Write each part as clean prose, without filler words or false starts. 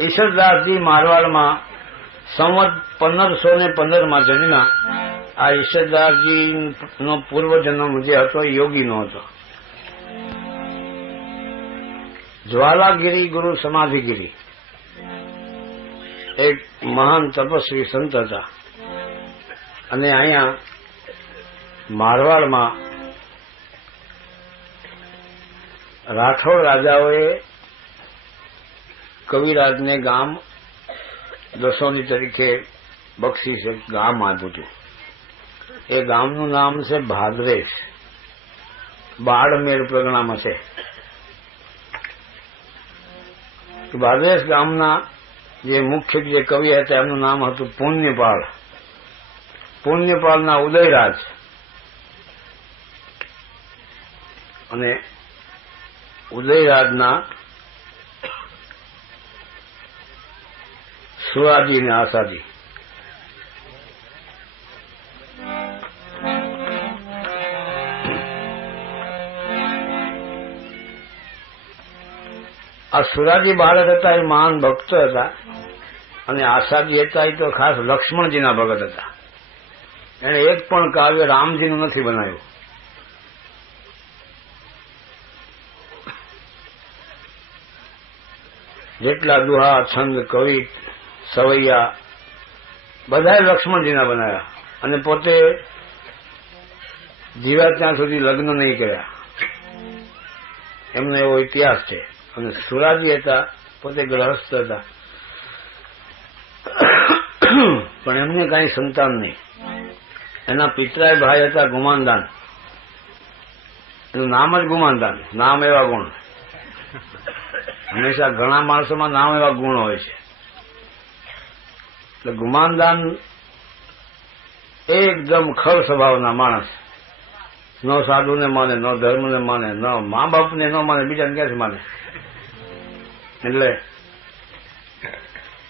ઈશ્વરદાસજી મારવાડમાં સંવત 1515 જન્મ્યા. આ ઈશ્વરદાસજી નો પૂર્વજન્મ જે હતો એ યોગીનો હતો. જ્વાલાગીરી ગુરુ સમાધિગીરી એક મહાન તપસ્વી સંત હતા. અને અહીંયા મારવાડમાં રાઠોડ રાજાઓએ કવિરાજને ગામ દસોની તરીકે બક્ષીસ એક ગામ આપ્યું હતું. એ ગામનું નામ છે ભાદરેશ. બાળમેર પ્રગણામાં છે. ભાદરેશ ગામના જે મુખ્ય જે કવિ હતા એમનું નામ હતું પુણ્યપાળ. પુણ્યપાળના ઉદયરાજ અને ઉદયરાજના સુરાજી અને આશાજી. આ સુરાજી બાળક હતા એ મહાન ભક્ત હતા. અને આશાજી હતા એ તો ખાસ લક્ષ્મણજીના ભગત હતા. એને એક પણ કાવ્ય રામજીનું નથી બનાવ્યું. જેટલા દુહા, છંદ, કવિ, સવૈયા બધા લક્ષ્મણજીના બનાવ્યા. અને પોતે જીવ્યા ત્યાં સુધી લગ્ન નહીં કર્યા. એમનો એવો ઇતિહાસ છે. અને સુરાજી હતા પોતે ગ્રહસ્થ હતા. પણ એમને કઈ સંતાન નહીં. એના પિતરાય ભાઈ હતા ગુમાનદાન. એનું નામ જ ગુમાનદાન. નામ એવા ગુણ. હંમેશા ઘણા માણસોમાં નામ એવા ગુણ હોય છે. એટલે ગુમાનદાન એકદમ ખર સ્વભાવના માણસ. ન સાધુને માને, ન ધર્મને માને, ન મા બાપને ન માને, બીજાને ક્યાંથી માને. એટલે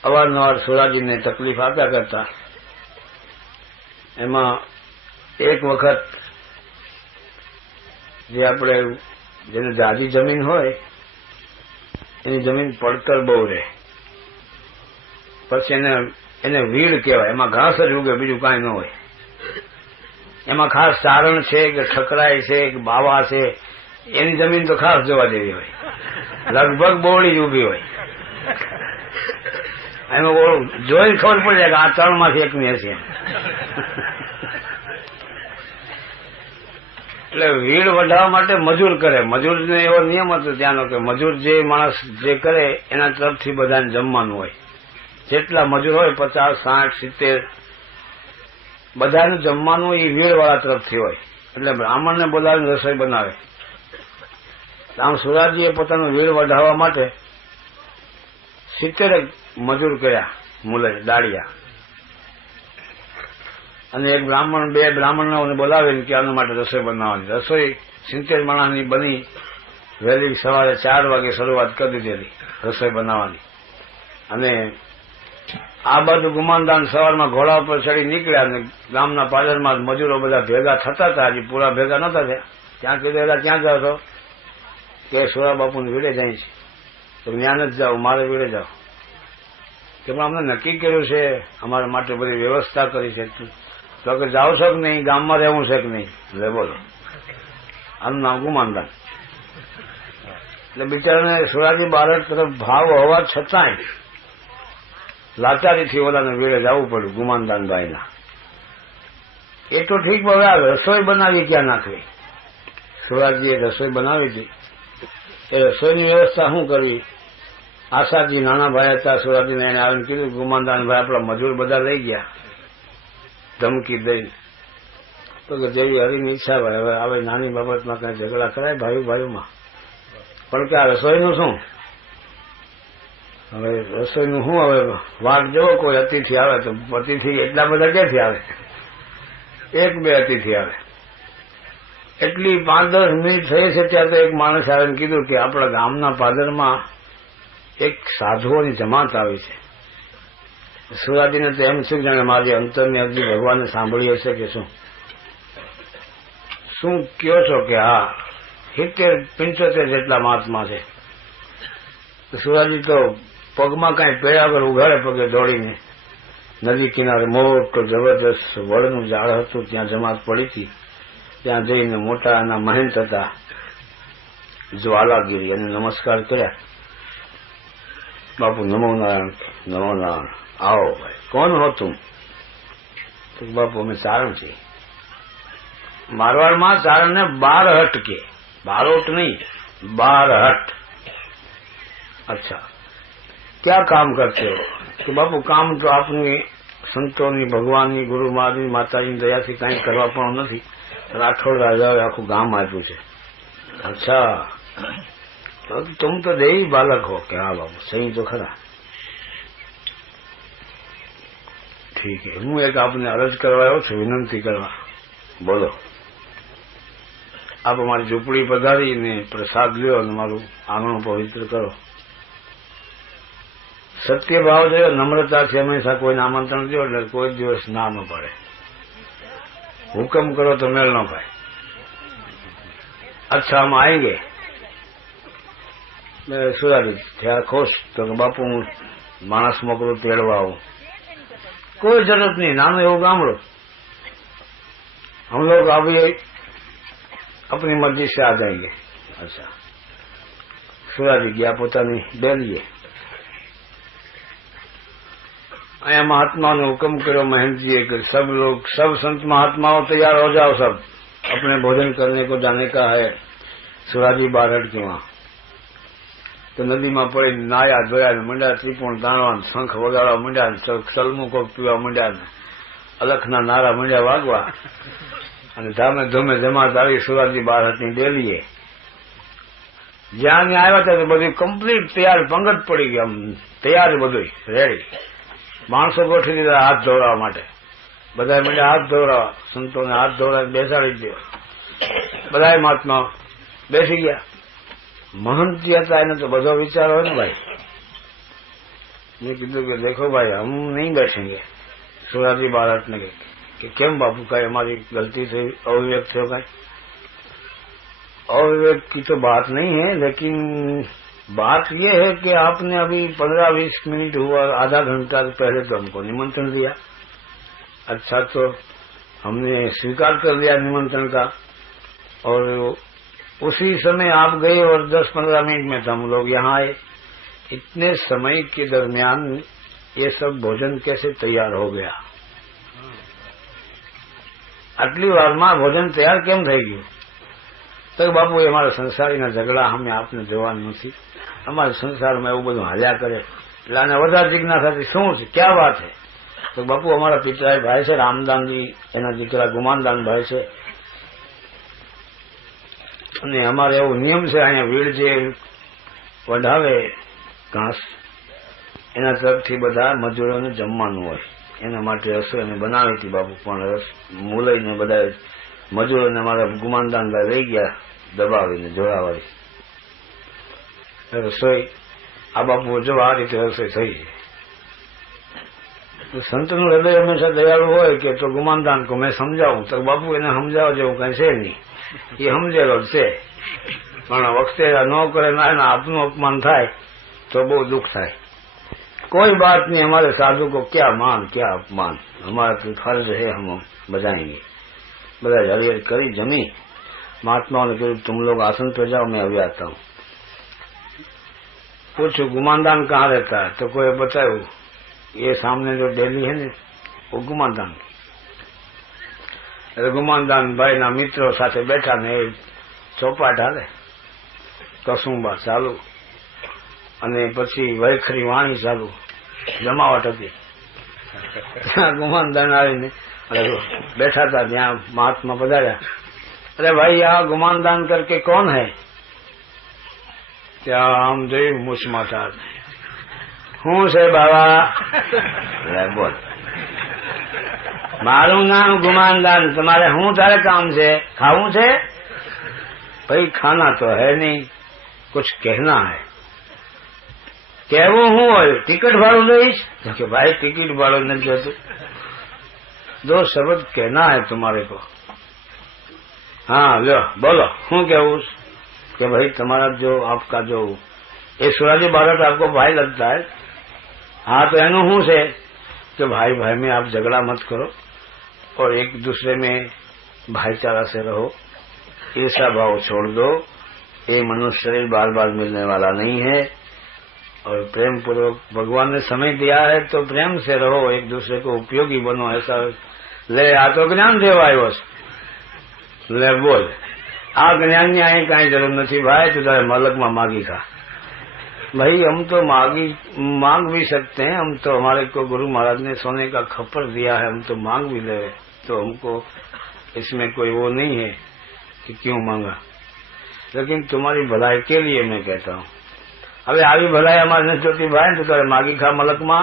અવારનવાર સુરાજીને તકલીફ આપ્યા કરતા. એમાં એક વખત જે આપણે જેને જાજી જમીન હોય એની જમીન પડતર બહુ રહે. પછી એને વીડ કહેવાય. એમાં ઘાસ જ ઉગે, બીજું કાંઈ ન હોય. એમાં ખાસ ચારણ છે કે ઠકરાય છે કે બાવા છે એની જમીન તો ખાસ જોવા જેવી હોય. લગભગ બોવડી જ ઉભી હોય. એમાં જોઈ ખબર પડી જાય કે આ ત્રણમાંથી એકની હશે. એટલે વીડ વઢાવવા માટે મજૂર કરે. મજૂરને એવો નિયમ હતો ત્યાંનો કે મજૂર જે માણસ જે કરે એના તરફથી બધાને જમવાનું હોય. જેટલા મજૂર હોય 50, 60, 70 બધાનું જમવાનું એ વીડવાળા તરફથી હોય. એટલે બ્રાહ્મણને બોલાવીને રસોઈ બનાવે. આમ સુરાજીએ પોતાનું વીડ વઢાવવા માટે 70 મજૂર કર્યા, મુલે દાળિયા. અને એક બ્રાહ્મણ, 2 બ્રાહ્મણોને બોલાવીને કે આના માટે રસોઈ બનાવવાની. રસોઈ 70 માણસની બની. વહેલી સવારે 4 વાગે શરૂઆત કરી દીધેલી રસોઈ બનાવવાની. અને આ બાજુ ગુમાનદાન સવારમાં ઘોડા ઉપર ચડી નીકળ્યા. અને ગામના પાદરમાં મજૂરો બધા ભેગા થતા હતા. હજી પૂરા ભેગા નતા થયા. ત્યાં કીધેલા ક્યાં જાવ છો? કે સુરા બાપુને વીડે જાય છે. તો જ્ઞાન જ જાઓ, મારે વીડે જાઓ. કે પણ અમને નક્કી કર્યું છે, અમારા માટે બધી વ્યવસ્થા કરી છે. તો કે જાઓ છો કે નહીં, ગામમાં રહેવું છે કે નહીં? એટલે બોલો. આનું નામ ગુમાનદાન. એટલે બિચારાને સુરાજી બાળક તરફ ભાવ હોવા છતાંય લાચારીથી ઓલાને વીડે જવું પડ્યું ગુમાનદાનભાઈના. એ તો ઠીક, હવે આ રસોઈ બનાવી ક્યાં નાખવી? સુરાજીએ રસોઈ બનાવી હતી. એ રસોઈની વ્યવસ્થા શું કરવી? આશાજી નાના ભાઈ હતા સુરાજીને. એને આવીને કીધું ગુમાનદાનભાઈ આપણા મજૂર બધા લઈ ગયા ધમકી દઈ. તો કે જેવી હરીની ઈચ્છા ભાઈ, હવે આવે નાની બાબતમાં કઈ ઝઘડા કરાય ભાઈઓમાં. પણ કે આ રસોઈનું શું? હવે રસોઈનું શું? હવે વાટ જવો, કોઈ અતિથિ આવે તો અતિથિ એટલા બધા ક્યાંથી આવે? 1-2 અતિથિ આવે. એટલી 5-10 મિનિટ થઈ છે ત્યાં તો એક માણસ આવીને કીધું કે આપણા ગામના પાદરમાં એક સાધુઓની જમાત આવી છે. સુરાજીને તો એમ શું જાણે મારી અંતરની અરજી ભગવાને સાંભળી હશે કે શું કયો છો? કે હા, 70-75 જેટલા મહાત્મા છે. સુરાજી તો પગમાં કાંઈ પેડા પર ઉઘાડે પગે દોડીને નદી કિનારે મોટો જબરદસ્ત વડનું ઝાડ હતું, ત્યાં જમાત પડી હતી. ત્યાં જઈને મોટા એના મહંત હતા જ્વાલાગીરી, અને નમસ્કાર કર્યા. બાપુ નમો નારાયણ, નમો નારાયણ, આવો ભાઈ, કોણ હો તું? તો બાપુ અમે ચારણ છીએ. મારવાડમાં ચારણને બારહટ કે, બારોટ નહીં, બારહટ. अच्छा, क्या काम करते हो? कि बापू काम तो आपनी संतोनी, भगवाननी, गुरु महाराजनी, माताजीની દયાથી કાંઈ કરવા પણ નથી. રાઠોડ રાજાએ આખું ગામ આપ્યું છે. અચ્છા, तुम तो देवी बालक हो क्या? हाँ बाबू, सही तो खरा. ठीक है, હું એક આપને અરજ કરવા આવ્યો છું, વિનંતી કરવા. બોલો. આપ અમારી ઝૂંપડી પધારીને પ્રસાદ લ્યો અને મારું આંગણું પવિત્ર કરો. સત્ય ભાવ જોયો, નમ્રતાથી હંમેશા કોઈને આમંત્રણ દો એટલે કોઈ દિવસ ના ન પડે. હુકમ કરો તો મેળ ન ભાઈ. અચ્છા, हम आएंगे. મેં સુરાજી થયા ખુશ. તો બાપુ હું માણસ મોકલું તેડવા આવું. કોઈ જરૂરત નહીં, નાનું એવું ગામડું. हम लोग अभी अपनी मर्जी से आ जाएंगे. अच्छा, સુરાજી ગયા પોતાની ડેલીએ. અહીંયા महात्माओं ने हुक्म करो महंत जी कि सब लोग, सब संत महात्माओं तैयार हो जाओ, सब अपने भोजन करने को जाने का है. सुराजी बारहट के वहां तो नदी में पड़ी नाया धोया मंड्या, त्रिपुण ताणवा, शंख वगाड़वा मंड्या, चलमू को पीवा मंड्या, अलखना नारा मंड्या वागवा, અને ધામે ધૂમે જમાત આવી સુરાજી બારહટની ડેલીએ. જ્યાં આવ્યા હતા તો બધું કમ્પ્લીટ તૈયાર, પંગત પડી ગઈ, આમ તૈયાર બધું રેડી. માણસો ગોઠવી દીધા હાથ ધોવડાવવા માટે. બધા મંડ્યા હાથ ધોવડાવવા. સંતોને હાથ ધોવડાવીને બેસાડી દો. બધા મહાત્મા બેસી ગયા. મહંતી હતા, એને તો બધો વિચાર હોય ને ભાઈ. મેં કીધું કે દેખો ભાઈ, હમ નહીં બેઠેંગે. સુરાજી બારહટ ને कि केम बापू का हमारी गलती से अविवेक थे का? अविवेक की तो बात नहीं है, लेकिन बात यह है कि आपने अभी 15-20 मिनट हुआ, आधा घंटा पहले तो हमको निमंत्रण दिया. अच्छा, तो हमने स्वीकार कर लिया निमंत्रण का, और उसी समय आप गए और 10-15 मिनट में तो हम लोग यहाँ आए. इतने समय के दरमियान ये सब भोजन कैसे तैयार हो गया? આટલી વારમાં ભોજન તૈયાર કેમ થઈ ગયું? તો બાપુ, એ અમારા સંસારીના ઝઘડા અમે આપને જોવાનું નથી. અમારા સંસારમાં એવું બધું હાલ્યા કરે એટલે આને વધારે જિજ્ઞાસા થતી. શું છે, ક્યાં વાત છે? તો બાપુ, અમારા પિતરાય ભાઈ છે રામદાનજી, એના દીકરા ગુમાનદાન ભાઈ છે, અને અમારે એવો નિયમ છે, અહીંયા વીડ જે વઢાવે ઘાસ, એના તરફથી બધા મજૂરોને જમવાનું હોય. એના માટે રસોઈ અમે બનાવી હતી બાપુ, પણ મુલઈને બધા મજૂરોને અમારા ગુમાનદાનભાઈ લઈ ગયા દબાવીને જોડાવાળી રસોઈ. આ બાપુ જો આ રીતે રસોઈ થઈ છે. સંતનું હૃદય હંમેશા દયાળુ હોય કે તો ગુમાનદાન કો મેં સમજાવું. તો બાપુ, એને સમજાવવા જેવું કઈ છે નહીં, એ સમજેલો છે, પણ વખતે ન કરે ના આપનું અપમાન થાય તો બહુ દુઃખ થાય. कोई बात नहीं, हमारे साधु को क्या मान क्या अपमान, हमारा तो फर्ज है, हम बजाएंगे. બધા હરિહર કરી જમી. महात्माओं ने कहा तुम लोग आसन पे जाओ, मैं अभी आता हूँ. पूछो गुमानदान कहाँ रहता है? तो कोई बतायो ये सामने जो डेली है ने वो गुमानदान. ગુમાનદાન ભાઈના મિત્રો સાથે બેઠા ને ચોપાટ હાલે, કસુંબા ચાલુ, અને પછી વૈખરી વાણી ચાલુ, જમાવટ હતી. ત્યાં ગુમાનદાન આવીને બેઠા હતા, ત્યાં મહાત્મા પધાર્યા. અરે ભાઈ, આ ગુમાનદાન કરકે કોણ હૈ? ત્યાં આમ જોયું મૂછમાં હું છે બાબા? બોલ, મારું નામ ગુમાનદાન, તમારે શું તારે કામ છે? ખાવું છે? ભાઈ ખાના તો હૈ નહીં, कुछ कहना है. કહેવું શું હોય? ટિકિટ ભાડું દઈશ? કે ભાઈ ટિકિટ ભાડું નથી જોતું, 2 शब्द कहना है तुम्हारे को. हाँ लो बोलो, શું કહેવું? કે ભાઈ તમારા જો આપકા જો ये सुराजी बारहट आपको भाई लगता है, हाँ, तो એનું શું છે कि भाई भाई में आप झगड़ा मत करो और एक दूसरे में भाईचारा से रहो, ईर्ष्या भाव छोड़ दो। ये मनुष्य शरीर बार बार मिलने वाला नहीं है और प्रेम पूर्वक भगवान ने समय दिया है तो प्रेम से रहो, एक दूसरे को उपयोगी बनो। ऐसा ले आ तो ज्ञान देवा આવ્યો છે, ले बोल आ ज्ञान ની અહીં કાંઈ જરૂર નથી भाई, तू तारे मलक में मागी खा। भाई हम तो मांग भी सकते हैं, हम तो हमारे को गुरु महाराज ने सोने का खप्पर दिया है, हम तो मांग भी ले, तो हमको इसमें कोई वो नहीं है कि क्यों मांगा, लेकिन तुम्हारी भलाई के लिए मैं कहता हूँ। હવે આવી ભલાઈ અમારે નથી જોતી ભાઈ, તો તારે માગી ખા મલકમાં।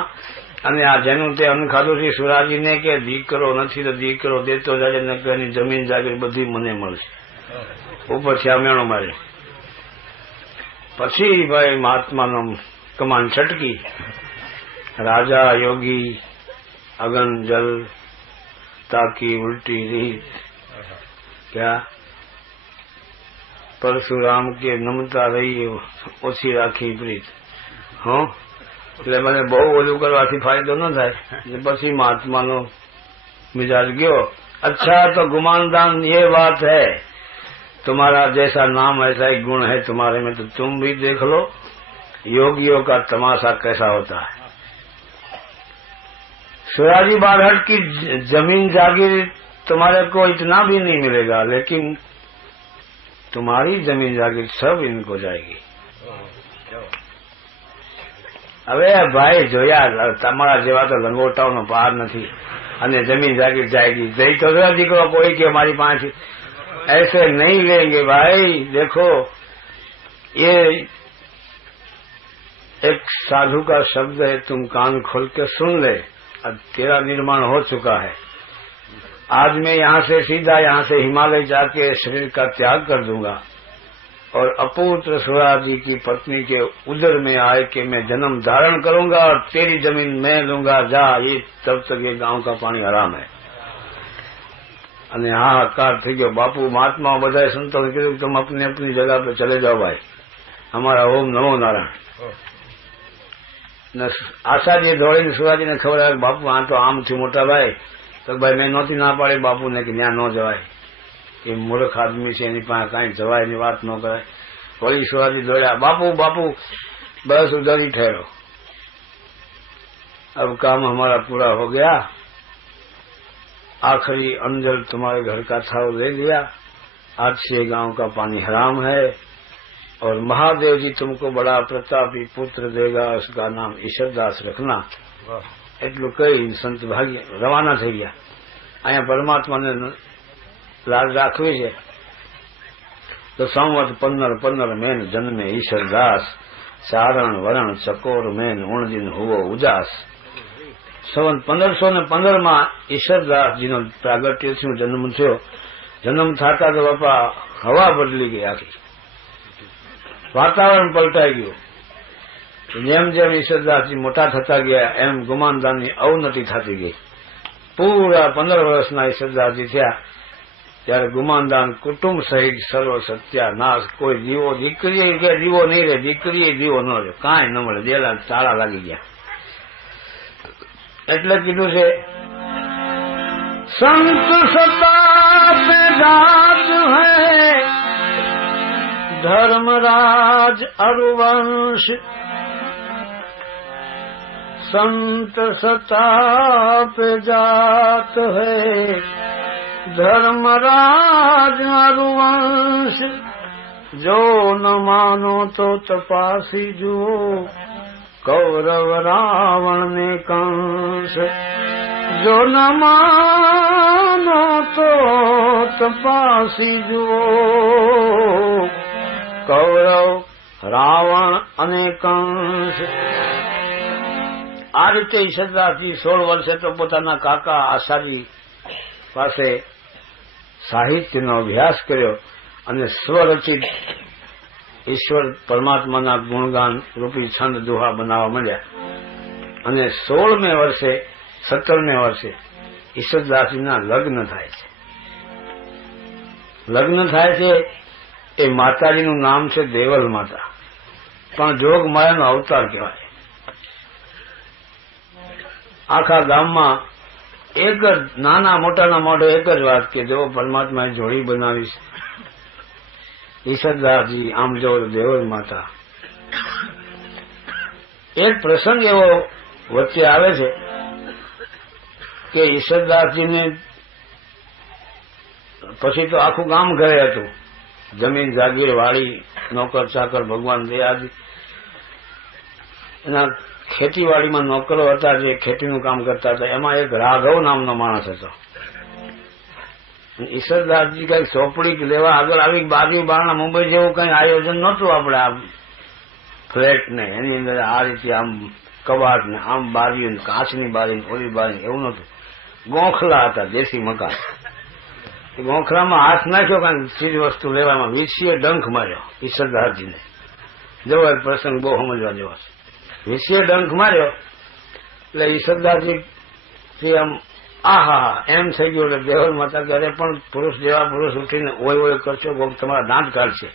અને આ જેનું તે અન્ન ખાધું છે સુરાજીને કે દીકરો નથી તો દીકરો દેતો જાય ને એની જમીન જાગીર બધી મને મળશે। ઉપરથી આ મેણો મારે પછી ભાઈ મહાત્માનો કમાન છટકી। રાજા યોગી અગન જલ તાકી ઉલ્ટી રીત, क्या परशुराम के नमता रही ओછી રાખી પ્રીત। हाँ, એટલે મને બહુ ઓલું કરવાથી ફાયદો ન થાય। પછી મહાત્માનો મિજાજ ગયો। अच्छा तो गुमानदान ये बात है, तुम्हारा जैसा नाम ऐसा ही गुण है तुम्हारे में, तो तुम भी देख लो योगियों का तमाशा कैसा होता है। सुराजी बारहट की जमीन जागीर तुम्हारे को इतना भी नहीं मिलेगा, लेकिन तुम्हारी जमीन जागीर सब इनको जाएगी। હવે ભાઈ જોયા, તમારા જેવા તો લંગોટાઓનો પાર નથી અને જમીન जागीर जाएगी। जय तो દીકરો कोई के हमारी पास ऐसे नहीं लेंगे भाई। देखो ये एक साधु का शब्द है, तुम कान खोल के सुन ले। अब तेरा निर्माण हो चुका है। आज मैं यहाँ से सीधा यहाँ से हिमालय जाके शरीर का त्याग कर दूंगा और अपुत्र सुराज जी की पत्नी के उदर में आए कि मैं जन्म धारण करूंगा और तेरी जमीन मैं लूंगा, जा। ये तब तक ये गांव का पानी हराम है। અને હાહાકાર થઈ ગયો। બાપુ મહાત્મા બધા સંતોને કીધું તમે अपनी अपनी जगह पे चले जाओ भाई, हमारा ओम नमो नारायण। આશાજી દોડીને સુરાજીને ખબર આવે બાપુ આ તો આમ થયું મોટા ભાઈ, તો ભાઈ મેં નહોતી ના પાડી બાપુને કે ત્યાં ન જવાય, એ મૂર્ખ આદમી છે, એની પાસે કાંઈ જવાયની વાત ન કરાય। વળી સુરાજી દોડ્યા, बापू बापू बस उधर ही ठहरो, अब काम हमारा पूरा हो गया, आखिरी अंजल तुम्हारे घर का था वो ले लिया, आज से गांव का पानी हराम है और महादेव जी तुमको बड़ा प्रतापी पुत्र देगा, उसका नाम ईश्वरदास रखना। એટલું કઈ સંત ભાગી રવાના થઈ ગયા। અહીંયા પરમાત્માને લાજ રાખવી છે તો સંવત 15 મેન જન્મે ઈશ્વરદાસ, ચારણ વરણ ચકોર મેન ઉણદીન હુવો ઉજાસ। સંવત 1515 ઈશ્વરદાસજીનો પ્રાગટ્ય થયું, જન્મ થયો। જન્મ થતા તો બાપા હવા બદલી ગઈ, આખી વાતાવરણ પલટાઈ ગયું। જેમ જેમ ઈશ્વરદાસજી મોટા થતા ગયા એમ ગુમાનદાનની અવનતિ થતી ગઈ। પૂરા 15 વર્ષના ઈશ્વરદાસજી થયા ત્યારે ગુમાનદાન કુટુંબ સહિત સર્વ સત્યાનાશ। કોઈ દીવો દીકરી કે દીવો નહીં રહે, દીકરી દીવો ન રહે, કાંઈ ન મળે, દેલા તાળા લાગી ગયા। એટલે કીધું છે સંત સતા पे राज है धर्मराज अरुवंश, संत सता पे जात है धर्मराज अरुवंश। जो न मानो तो तपासी जुओ, कौरव रावण ने कंस। जो न मानो तो तपासी जुओ, कौरव रावण अने कंस। આ રીતે ઈશ્વરદાસજી 16 વર્ષે તો પોતાના કાકા આશાજી પાસે સાહિત્યનો અભ્યાસ કર્યો અને સ્વરચિત ઈશ્વર પરમાત્માના ગુણગાન રૂપી છંદ દુહા બનાવવા માંડ્યા। અને 16મે વર્ષે 17મે વર્ષે ઈશ્વરદાસજીના લગ્ન થાય છે। લગ્ન થાય છે એ માતાજીનું નામ છે દેવલ માતા, પણ જોગ માયાનો અવતાર કહેવાય। આખા ગામમાં એક જ નાના મોટાના મોઢે એક જ વાત કે જો પરમાત્માએ જોડી બનાવી છે, ઈશ્વરદાસજી આમ જો દેવલ માતા. એક પ્રસંગ એવો વચ્ચે આવે છે કે ઈશ્વરદાસજીને પછી તો આખું ગામ ઘરે હતું, જમીન જાગીર વાડી નોકર ચાકર ભગવાન દયાજી એના ખેતીવાડીમાં નોકરો હતા જે ખેતીનું કામ કરતા હતા. એમાં એક રાઘવ નામનો માણસ હતો. ઈશ્વરદાસજી કઈ ચોપડી લેવા આગળ આવી બારી બારણા મુંબઈ જેવું કઈ આયોજન નહોતું. આપણે આ ફ્લેટ ને એની અંદર આ રીતે આમ કબાટ ને આમ બારીઓ કાચની બારી ઓલી બારી એવું નહોતું. ગોખલા હતા, દેશી મકાન. ગોખલામાં હાથ નાખ્યો કારણ ચીજ વસ્તુ લેવામાં વીસીએ ડંખ માર્યો ઈશ્વરદાસજીને. જવો એક પ્રસંગ બહુ સમજવા જેવો છે. વીસીએ ડંખ માર્યો એટલે ઈશ્વરદાસજી આમ આહા એમ થઈ ગયું. એટલે દેવલ માતા ઘરે પણ પુરુષ જેવા પુરુષ ઉઠીને ઓય ઓય કરશો કોક તમારા દાંત કાઢશે.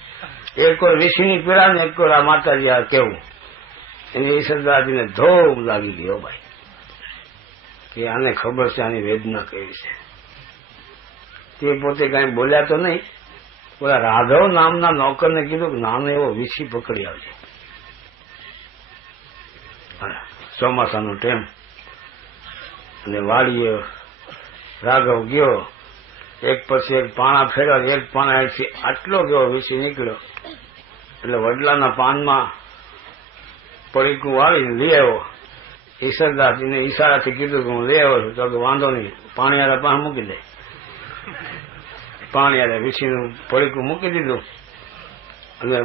એક કોઈ વીસીની પીડા ને એક કોઈ આ માતાજી આ કેવું. એને ઈશ્વરદાસજીને ધોમ લાગી ગયો ભાઈ કે આને ખબર છે આની વેદના કેવી છે. તે પોતે કઈ બોલ્યા તો નહીં. ઓલા રાઘવ નામના નોકરને કીધું કે નાનો એવો વીછી પકડી આવજે. ચોમાસાનો ટેમ અને વાડીએ રાઘવ ગયો. એક પછી એક પાણા ફેરવા, એક પાણા આટલો કેવો વીછી નીકળ્યો એટલે વડલાના પાનમાં પડીકું વાળીને લઈ આવ્યો. ઈશ્વરદાસજીને ઈશારાથી કીધું કે હું લઈ આવ્યો છું. તો કે વાંધો નહીં, પાણીયાળા પાસે મૂકી દે. પાણીયાળે વીછીનું પડીકું મૂકી દીધું અને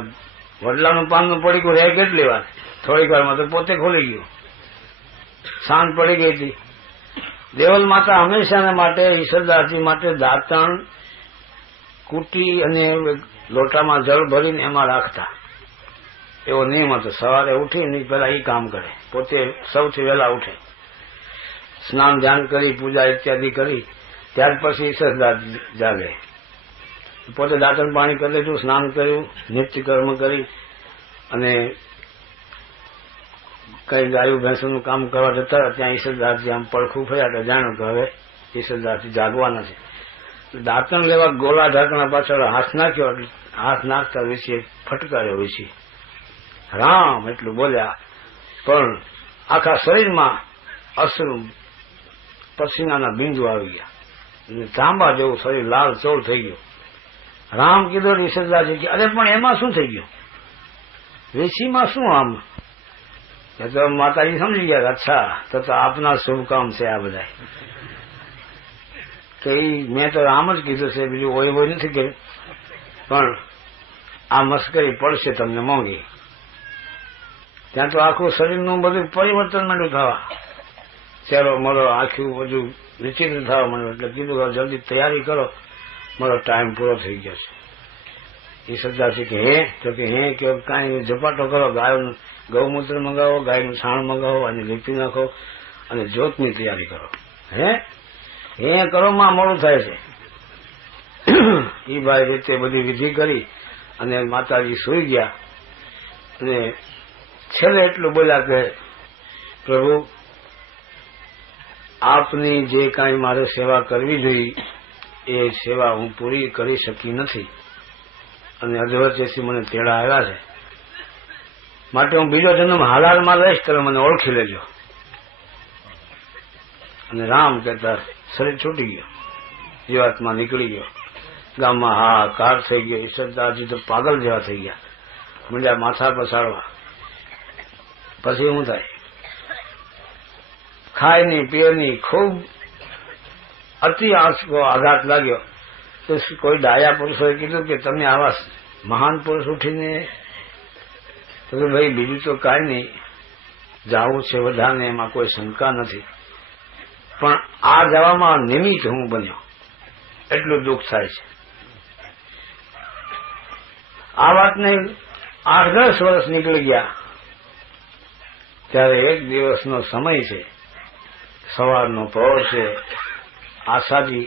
વડલાનું પાનનું પડીકું રહે કેટલી વાર, થોડીક વારમાં તો પોતે ખોલી ગયું. સાંજ પડી ગઈ હતી. દેવલ માતા હંમેશાને માટે ઈશ્વરદાસજી માટે દાંતણ કૂટી અને લોટામાં જળ ભરીને એમાં રાખતા. એવો નિયમ હતો. સવારે ઉઠીને પેલા એ કામ કરે, પોતે સૌથી વહેલા ઉઠે, સ્નાન ધ્યાન કરી પૂજા ઇત્યાદિ કરી ત્યાર પછી ઈશ્વરદાસ જાગે. પોતે દાંતણ પાણી કરી લીધું, સ્નાન કર્યું, નિત્ય કર્મ કરી અને કઈ ગાયું ભેંસોનું કામ કરવા જતા ત્યાં ઈશ્વરદાસજી આમ પડખું ફર્યા તો જાણ્યું કે હવે ઈશ્વરદાસજી જાગવાના છે. દાંતણ લેવા ગોલા ઢાંકણા પાછળ હાથ નાખ્યો. હાથ નાખતા વિશે ફટકાર્યો. વિશે રામ એટલું બોલ્યા પણ આખા શરીરમાં અશ્રુ પસીનાના બિંદુ આવી ગયા. તાંબા જેવું શરીર લાલ ચોળ થઈ ગયું. રામ કીધું. ઈશ્વરદાસજી કે અરે પણ એમાં શું થઈ ગયું, વીસીમાં શું? આમ એ તો માતાજી સમજી ગયા. અચ્છા તો આપના શુભ કામ છે આ બધા. તો મેં તો આમ જ કીધું છે, બીજું ઓય ઓય નથી કર્યું. પણ આ મસ્કરી પડશે તમને મોંઘી. ત્યાં તો આખું શરીરનું બધું પરિવર્તન માંડ્યું થવા. ચહેરો મારો આખું બધું વિચિત્ર થવા માંડ્યું. એટલે કીધું જલ્દી તૈયારી કરો, મારો ટાઈમ પૂરો થઈ ગયો છે. ઈશ્વરદાસજી કે હે? તો કે હે કે કાંઈ ઝપાટો કરો, ગાયનું ગૌમૂત્ર મંગાવો, ગાયનું છાણ મંગાવો અને લીપી નાખો અને જ્યોતની તૈયારી કરો. હે કરો માં મોડું થાય છે. એ ભાઈ રીતે બધી વિધિ કરી અને માતાજી સુઈ ગયા. અને છેલ્લે એટલું બોલ્યા કે પ્રભુ આપની જે કાંઈ મારે સેવા કરવી જોઈએ એ સેવા હું પૂરી કરી શકી નથી અને અધવચ્ચેથી મને તેડા આવ્યા છે. માટે હું બીજો જન્મ હાલારમાં લઈશ, તમે મને ઓળખી લેજો. અને રામ કહેતા શરીર છૂટી ગયો, જીવાત્મા નીકળી ગયો. ગામમાં હાહાકાર થઈ ગયો. ઈશ્વરદાસજી તો પાગલ જેવા થઈ ગયા, મંડ્યા માથા પસાડવા. પછી શું થાય? ખાય નહીં પીએ નહીં, ખૂબ અતિ આઘાત લાગ્યો. તો કોઈ ડાયા પુરુષોએ કીધું કે તમે આવા મહાન પુરુષ ઉઠીને તો ભાઈ બીજું તો કાંઈ નહીં, જાવું છે બધાને, એમાં કોઈ શંકા નથી, પણ આ જવામાં નિમિત્ત હું બન્યો એટલું દુઃખ થાય છે. આ વાતને 8-10 વર્ષ નીકળી ગયા. ત્યારે એક દિવસનો સમય છે, સવારનો પહોર છે. આશાજી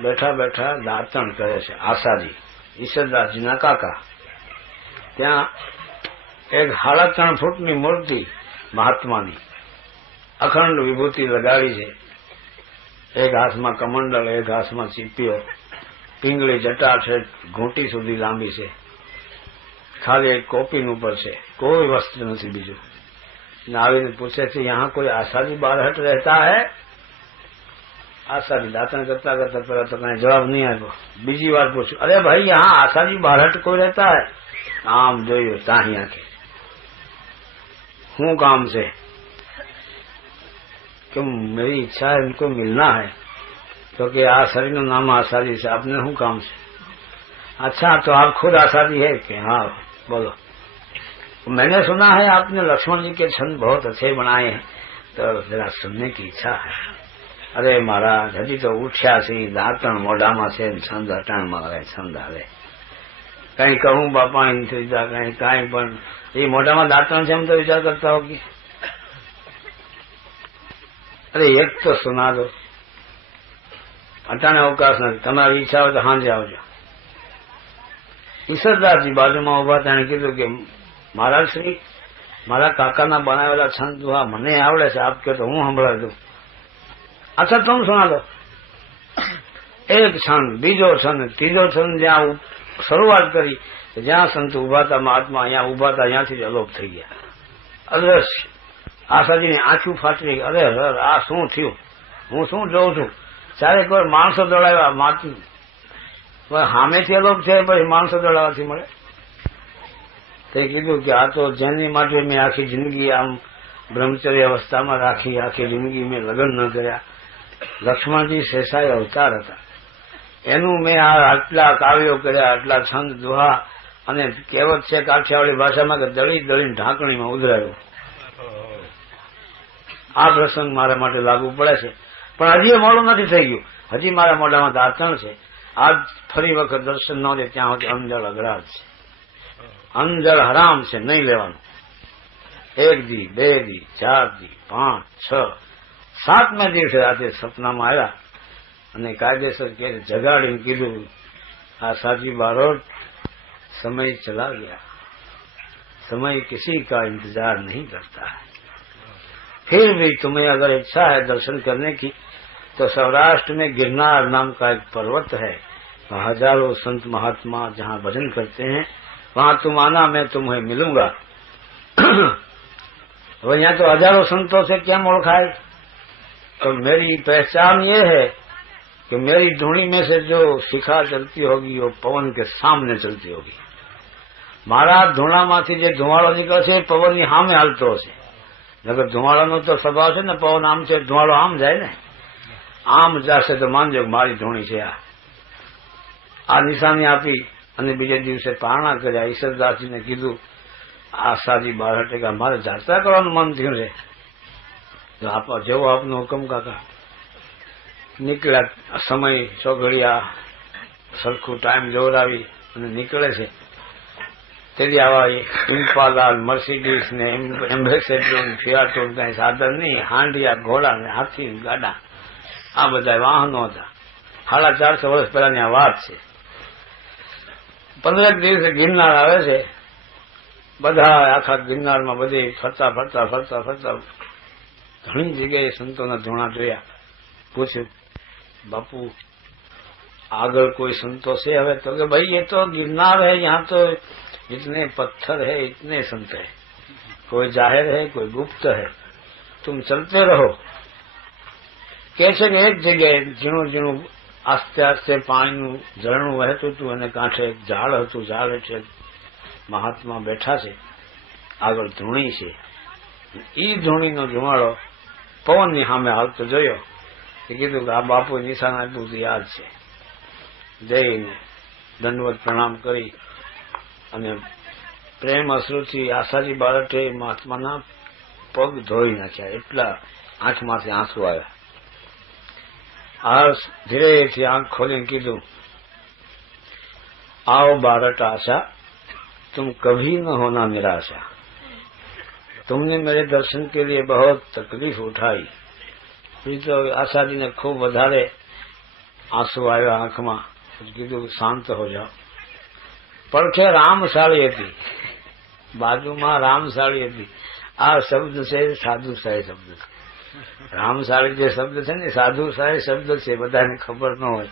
બેઠા બેઠા દાંતણ કરે છે. આશાજી ઈશ્વરદાસજીના કાકા. ત્યાં એક 3.5 ફૂટની મૂર્તિ મહાત્માની અખંડ વિભૂતિ લગાવી છે. એક હાથમાં કમંડળ, એક હાથમાં ચીપીઓ, પીંગળી જટા છે, ઘૂંટી સુધી લાંબી છે, ખાલી એક કોપીન ઉપર છે, કોઈ વસ્ત્ર નથી બીજું. આવીને પૂછે છે, યહાં કોઈ આસાદી બારહટ રહેતા હૈ? આસાદી દાંતણ કરતા કરતા પેલા તો કઈ જવાબ નહીં આપ્યો. બીજી વાર પૂછ્યું, અરે ભાઈ યહાં આસાદી બારહટ કોઈ રહેતા હૈ? આમ જોયું તાહી આંખે. શું કામ છે? कि मेरी इच्छा है इनको मिलना है. तो कि आसादी નું નામ आसादी से आपने શું काम છે? अच्छा तो आप खुद आसादी है कि हाँ बोलो. मैंने सुना है आपने लक्ष्मण जी के छंद बहुत अच्छे बनाए हैं तो जरा सुनने की इच्छा है. अरे महाराज हजी तो उठ्या છે, દાંતણ મોઢામાં છે, છંદ અટાણમાં આવે, છંદ આવે. કઈ કહું બાપા નથી વિચાર, કઈ કાંઈ પણ એ મોઢામાં દાંતણ છે એમ તો વિચાર કરતા હો કે અરે એક તો સુના દો. અટાણે અવકાશ નથી, તમારી ઈચ્છા હોય તો સાંજે આવજો. ઈશ્વરદાસજી બાજુમાં ઉભા તેને કીધું કે મહારાજ શ્રી મારા કાકાના બનાવેલા છંદ દુહા મને આવડે છે, આપ કે તો હું સંભળાવી દઉં. અચ્છા તમે સુના દો. એક છંદ, બીજો છંદ, ત્રીજો છંદ જ્યાં શરૂઆત કરી જ્યાં સંત ઉભા હતા મહાત્મા અહીંયા ઉભા હતા અહીંયાથી જ અલોપ થઈ ગયા, અદ્રશ્ય. આશાજીની આંખું ફાટી ગઈ. અરે હર આ શું થયું? હું શું જોઉં છું? ચારેક વાર માણસો દોડાવ્યા, માથું સામેથી અલોપ છે, પછી માણસો દોડાવવાથી મળે. તે કીધું કે આ તો જેની માટે મેં આખી જિંદગી આમ બ્રહ્મચર્ય અવસ્થામાં રાખી, આખી જિંદગી મેં લગ્ન ન કર્યા, લક્ષ્મણજી શેષાય અવતાર હતા, એનું મેં આ આટલા કાવ્યો કર્યા, આટલા છંદ દુહા, અને કહેવત છે કાઠિયાવાડી ભાષામાં કે દળી દળીને ઢાંકણીમાં ઉધરાયું. આ પ્રસંગ મારા માટે લાગુ પડે છે, પણ હજી મોડું નથી થઈ ગયું. હજી મારા મોઢામાં દાંતણ છે. આજ ફરી વખત દર્શન ન દે ત્યાં સુધી અંજળ અઘરાજ છે, અંજળ હરામ છે, નહીં લેવાનું. 1 દી 2 દી 4 દી 5 6 7મે દિવસે રાતે સપનામાં આવ્યા અને કાયદેસર કે જગાડીને કીધું, આ સાજી બારોટ समय चला गया, समय किसी का इंतजार नहीं करता है. फिर भी तुम्हें अगर इच्छा है दर्शन करने की तो सौराष्ट्र में गिरनार नाम का एक पर्वत है, हजारों संत महात्मा जहाँ भजन करते हैं वहाँ तुम आना, मैं तुम्हें मिलूंगा. वो यहाँ तो हजारों संतों से क्या ओळखाय? तो मेरी पहचान ये है कि मेरी धुनी में से जो शिखा चलती होगी वो पवन के सामने चलती होगी. મારા ધૂણામાંથી જે ધુમાડો નીકળે છે એ પવનની સામે હાલતો હશે. નકર ધુમાડાનો તો સ્વભાવ છે ને, પવન આમ છે, ધુમાડો આમ જાય ને, આમ જશે તો માનજો મારી ધૂણી છે. આ નિશાની આપી અને બીજે દિવસે પારણા કર્યા. ઈશ્વરદાસજીને કીધું, આ સાજી બારહટે મારે જાત્રા કરવાનું મન થયું છે. જેવો આપનો હુકમ કાકા. નીકળ્યા, સમય ચોઘડિયા સરખું ટાઈમ જોવડાવી અને નીકળે છે. તેથી આવા ઇમ્પાલા, મર્સિડીઝ ને એમ્બેસેડર, ફિયાટો કઈ સાધન નહીં, હાંડિયા, ઘોડા ને હાથી ગાડા, આ બધા વાહનો હતા. 450 વર્ષ પહેલાની આ વાત છે. 15 દિવસે ગિરનાર આવે છે. બધા આખા ગિરનારમાં બધે ફરતા ફરતા ફરતા ફરતા ઘણી જગ્યાએ સંતોના ધૂણા જોયા. પૂછ્યું, બાપુ આગળ કોઈ સંતો છે? હવે તો કે ભાઈ ये तो गिरनार है, यहाँ तो इतने पत्थर है, इतने संत है, कोई जाहिर है, कोई गुप्त है, तुम चलते रहो. કે છે કે એક જગ્યાએ ઝીણું ઝીણું આસ્તે આસ્તે પાણીનું ઝરણું વહેતું હતું અને કાંઠે એક ઝાડ હતું. ઝાડ હેઠે મહાત્મા બેઠા છે, આગળ ધૂણી છે. એ ધૂણીનો ધુમાડો પવનની સામે હાલતો જોયો. એ કીધું કે આ બાપુ નિશાન આપ્યું હતું યાદ છે. જઈને દંડવત પ્રણામ કરી અને પ્રેમ અશ્રુથી આશાજી બારઠે મહાત્માના પગ ધોઈ નાખ્યા. એટલા આંખમાંથી આંસુ આવ્યા. આ ધીરેથી આંખ ખોલીને કીધું, आओ बारठ आशा, तुम कभी न होना निराशा. तुमने मेरे दर्शन के लिए बहुत तकलीफ उठाई. फिर तो आशा जी ने खूब વધારે આંસુ આવ્યા આંખમાં. કીધું શાંત હો જાઓ. પડખે રામશાળી હતી, બાજુમાં રામશાળી હતી. આ શબ્દ છે સાધુ સાહેબ શબ્દ. રામસાળી જે શબ્દ છે ને સાધુ સાળી શબ્દ છે, બધાને ખબર ન હોય,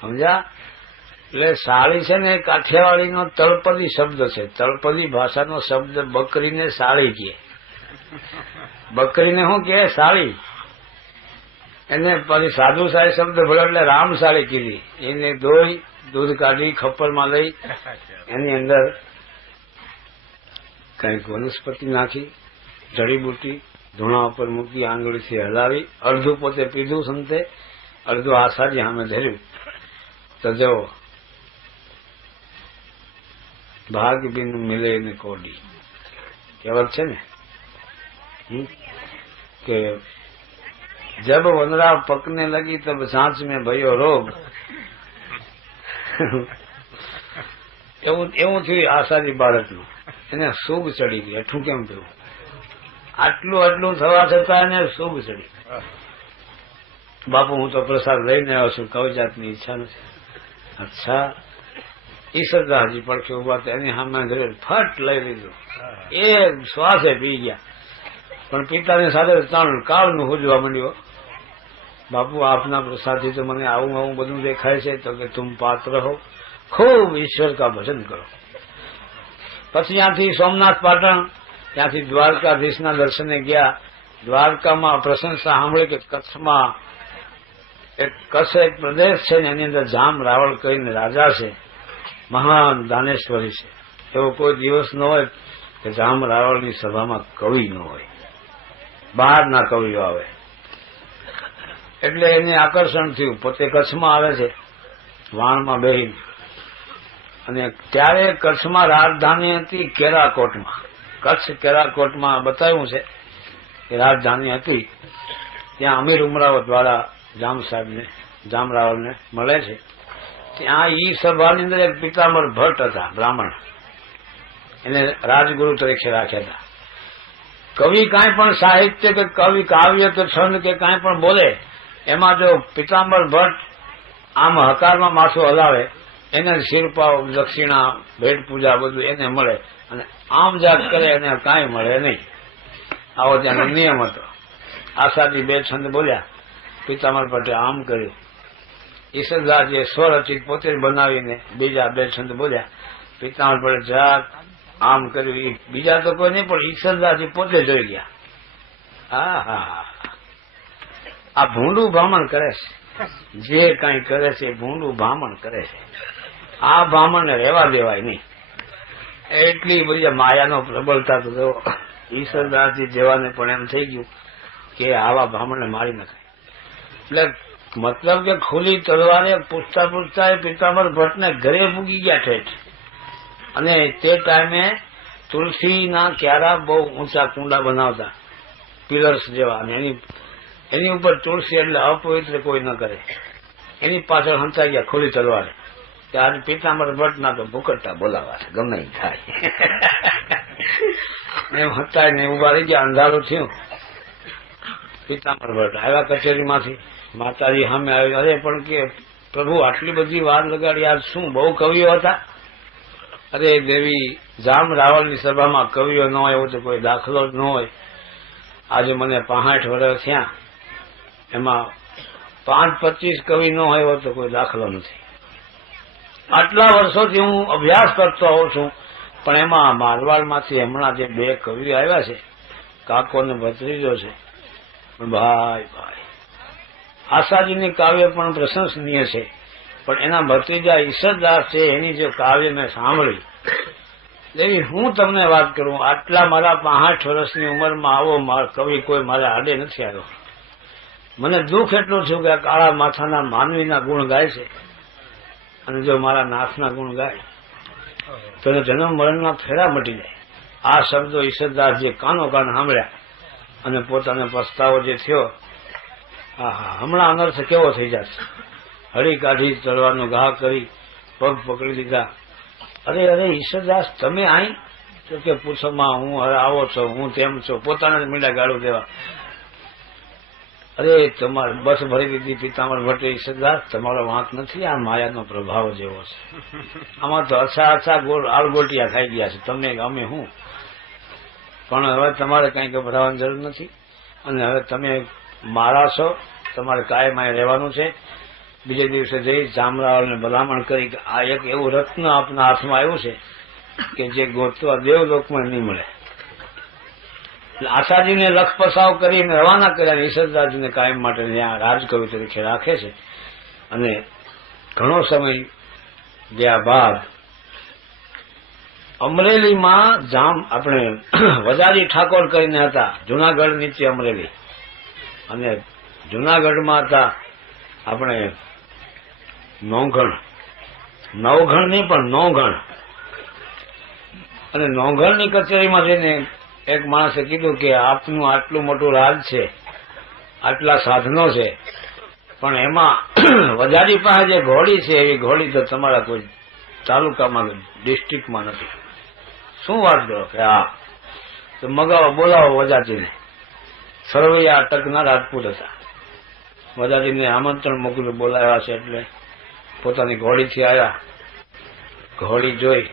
સમજ્યા? એટલે સાળી છે ને કાઠિયાવાડીનો તળપદી શબ્દ છે. તળપદી ભાષાનો શબ્દ બકરીને સાળી કહે. બકરીને શું કહે? સાળી. એને પછી સાધુ સાળી શબ્દ ભળ્યો એટલે રામસાળી કીધી. એને ધોઈ, દૂધ કાઢી, ખપ્પરમાં લઈ, એની અંદર કઈક વનસ્પતિ નાખી, જડીબુટી ધૂણા ઉપર મૂકી, આંગળીથી હલાવી, અડધું પોતે પીધું સંતે, અડધું આસાજી સામે ધર્યું. તો જો ભાગ બિન મિલે ને કોડી કહેવત છે ને કે જબ વનરા પકને લગી તબ સાંચ મેં ભયો રોગ. એવું થયું આસાજી બાળકનું. એને સુગ ચડી ગઈ. અઠું કેમ થયું? આટલું થવા છતાં એને સુગ ચડી. બાપુ હું તો પ્રસાદ લઈને આવ્યો છું, કઈ જાતની ઈચ્છા નથી. અચ્છા, ઈશ્વરદાસજી પડખે ઉભા હતા, એની સામે ધરે ફટ લઈ લીધું. એ શ્વાસે પી ગયા. પણ પિતાની સાથે ત્રણ કાળનું હુજવા માંડ્યો. બાપુ આપના પ્રસાદથી તો મને આવું બધું દેખાય છે. તો કે તુમ પાત્ર હો, ખૂબ ઈશ્વર કા ભજન કરો. પછી ત્યાંથી સોમનાથ પાટણ, ત્યાંથી દ્વારકાધીશના દર્શને ગયા. દ્વારકામાં પ્રશંસા સાંભળી કે કચ્છમાં કચ્છ એક પ્રદેશ છે ને, એની અંદર જામ રાવળ કરીને રાજા છે, મહાન દાનેશ્વરી છે. એવો કોઈ દિવસ ન હોય કે જામ રાવળની સભામાં કવિ ન હોય, બહારના કવિઓ આવે. એટલે એને આકર્ષણ થયું. પોતે કચ્છમાં આવે છે વાણમાં બેહી. અને ત્યારે કચ્છમાં રાજધાની હતી કેરાકોટમાં. કચ્છ કેરાકોટમાં બતાવ્યું છે કે રાજધાની હતી. ત્યાં અમીર ઉમરાવ દ્વારા જામ સાહેબને, જામ રાવળને મળે છે. ત્યાં ઈ સભાની અંદર એક પિતાંબર ભટ્ટ હતા, બ્રાહ્મણ. એને રાજગુરુ તરીકે રાખ્યા હતા. કવિ કાંઈ પણ સાહિત્ય કે કવિ કાવ્ય કે છંદ કે કાંઈ પણ બોલે, એમાં જો પિતાંબર ભટ્ટ આમ હકારમાં માથું હલાવે, એને શિરપાવ, દક્ષિણા, ભેટ પૂજા બધું એને મળે. અને આમ જાત કરે એને કાંઈ મળે નહીં. આવો ત્યાંનો નિયમ હતો. આસાદી બે છંદ બોલ્યા, પિતાંબર ભટ્ટે આમ કર્યું. ઈશ્વરદાસજીએ સ્વરચિત પોતે બનાવીને બીજા બે છંદ બોલ્યા. પિતાંબર ભટ્ટે જાત આમ કર્યું. બીજા તો કોઈ નહીં, પણ ઈશ્વરદાસજી પોતે જોઈ ગયા. હા, આ ભૂંડું બ્રાહ્મણ કરે છે. જે કઈ કરે છે ભૂંડું બ્રાહ્મણ કરે છે. આ બ્રાહ્મણને રહેવા દેવાય નહીં. એટલી બધી માયાનો પ્રબળતા તો ઈશ્વરદાસજી જેવાને પણ એમ થઈ ગયું કે આવા બ્રાહ્મણને મારી નખાય. એટલે મતલબ કે ખુલ્લી તલવારે પૂછતા એ પિતાંબર ભટ્ટને ઘરે પૂગી ગયા ઠેઠ. અને તે ટાઈમે તુલસીના ક્યારા બહુ ઊંચા કુંડા બનાવતા, પિલર્સ જેવા. અને એની ઉપર તુલસી એટલે અપવિત્ર કોઈ ન કરે. એની પાછળ હંતાઈ ગયા ખુલ્લી તલવારે. ત્યારે પિતાંબર ભટ્ટના તો ભૂકટ્ટા બોલાવા છે, ગમે થાય એમ હંતાઈને ઉભા રહી ગયા. અંધારું થયું. પિતાંબર ભટ્ટ આવ્યા કચેરીમાંથી. માતાજી સામે આવી. અરે પણ કે પ્રભુ આટલી બધી વાર લગાડી, આજ શું બહુ કવિઓ હતા? અરે દેવી, જામ રાવળની સભામાં કવિઓ ન હોય એવો તો કોઈ દાખલો જ ન હોય. આજે મને 65 વર્ષ થયા, એમાં 5-25 કવિ ન હોય એવો તો કોઈ દાખલો નથી. આટલા વર્ષોથી હું અભ્યાસ કરતો હોઉં છું, પણ એમાં મારવાડમાંથી હમણાં જે 2 કવિ આવ્યા છે, કાકો ને ભત્રીજો છે. પણ ભાઈ આશાજીની કાવ્ય પણ પ્રશંસનીય છે, પણ એના ભત્રીજા ઈશ્વરદાસ છે, એની જે કાવ્ય મેં સાંભળી. દેવી, હું તમને વાત કરું, આટલા મારા 65 વર્ષની ઉંમરમાં આવો કવિ કોઈ મારા આડે નથી આવ્યો. મને દુઃખ એટલું થયું કે આ કાળા માથાના માનવીના ગુણ ગાય છે, અને જો મારા નાથના ગુણ ગાય તો જન્મ મરણના ફેરા મટી જાય. આ શબ્દો ઈશ્વરદાસ જે કાનો કાન સાંભળ્યા અને પોતાને પસ્તાવો જે થયો, હમણાં અનર્થ કેવો થઈ જશે. હળી કાઢી, તલવારનો ઘા કરી, પગ પકડી લીધા. અરે ઈશ્વરદાસ, તમે આઈ? તો કે પૂછોમાં, હું હવે આવો છો, હું તેમ છો. પોતાને જ મીંડા ગાળું દેવા. અરે તમારે બસ ભરી દીધી પિતાંબર ભટ્ટે. ઈશ્વરદાસ, તમારો વાંક નથી, આ માયાનો પ્રભાવ જેવો છે. આમાં તો અછા આળગોટિયા ખાઈ ગયા છે તમે, અમે હું. પણ હવે તમારે કઈ ગભરાવાની જરૂર નથી. અને હવે તમે મારા છો, તમારે કાયમ અહીં રહેવાનું છે. બીજે દિવસે જઈ જામરાઓને ભલામણ કરી કે આ એક એવું રત્ન આપના હાથમાં આવ્યું છે કે જે ગોતવા દેવલોકમાં નહીં મળે. આશાજીને લખ પસાવ કરીને રવાના કર્યા. ઈશ્વરદાસજીને કાયમ માટે ત્યાં રાજકવિ તરીકે રાખે છે. અને ઘણો સમય ગયા બાદ અમરેલીમાં આપણે વજારી ઠાકોર કરીને હતા, જુનાગઢ નીચે અમરેલી, અને જુનાગઢમાં હતા આપણે નોંઘણ, નવઘણ નહીં પણ નોંઘણ. અને નોંઘણની કચેરીમાં જઈને એક માણસે કીધું કે આપનું આટલું મોટું રાજ છે, આટલા સાધનો છે, પણ એમાં વજારી પાસે જે ઘોડી છે એવી ઘોડી તો તમારા કોઈ તાલુકામાં ડિસ્ટ્રિક્ટમાં નથી. શું વાત કરો કે હા, તો મગાવો, બોલાવો વજાજીને. સરવૈયા અટકના રાજપૂત હતા. વજાજીને આમંત્રણ મોકલ્યું, બોલાવ્યા છે એટલે પોતાની ઘોડીથી આવ્યા. ઘોડી જોઈ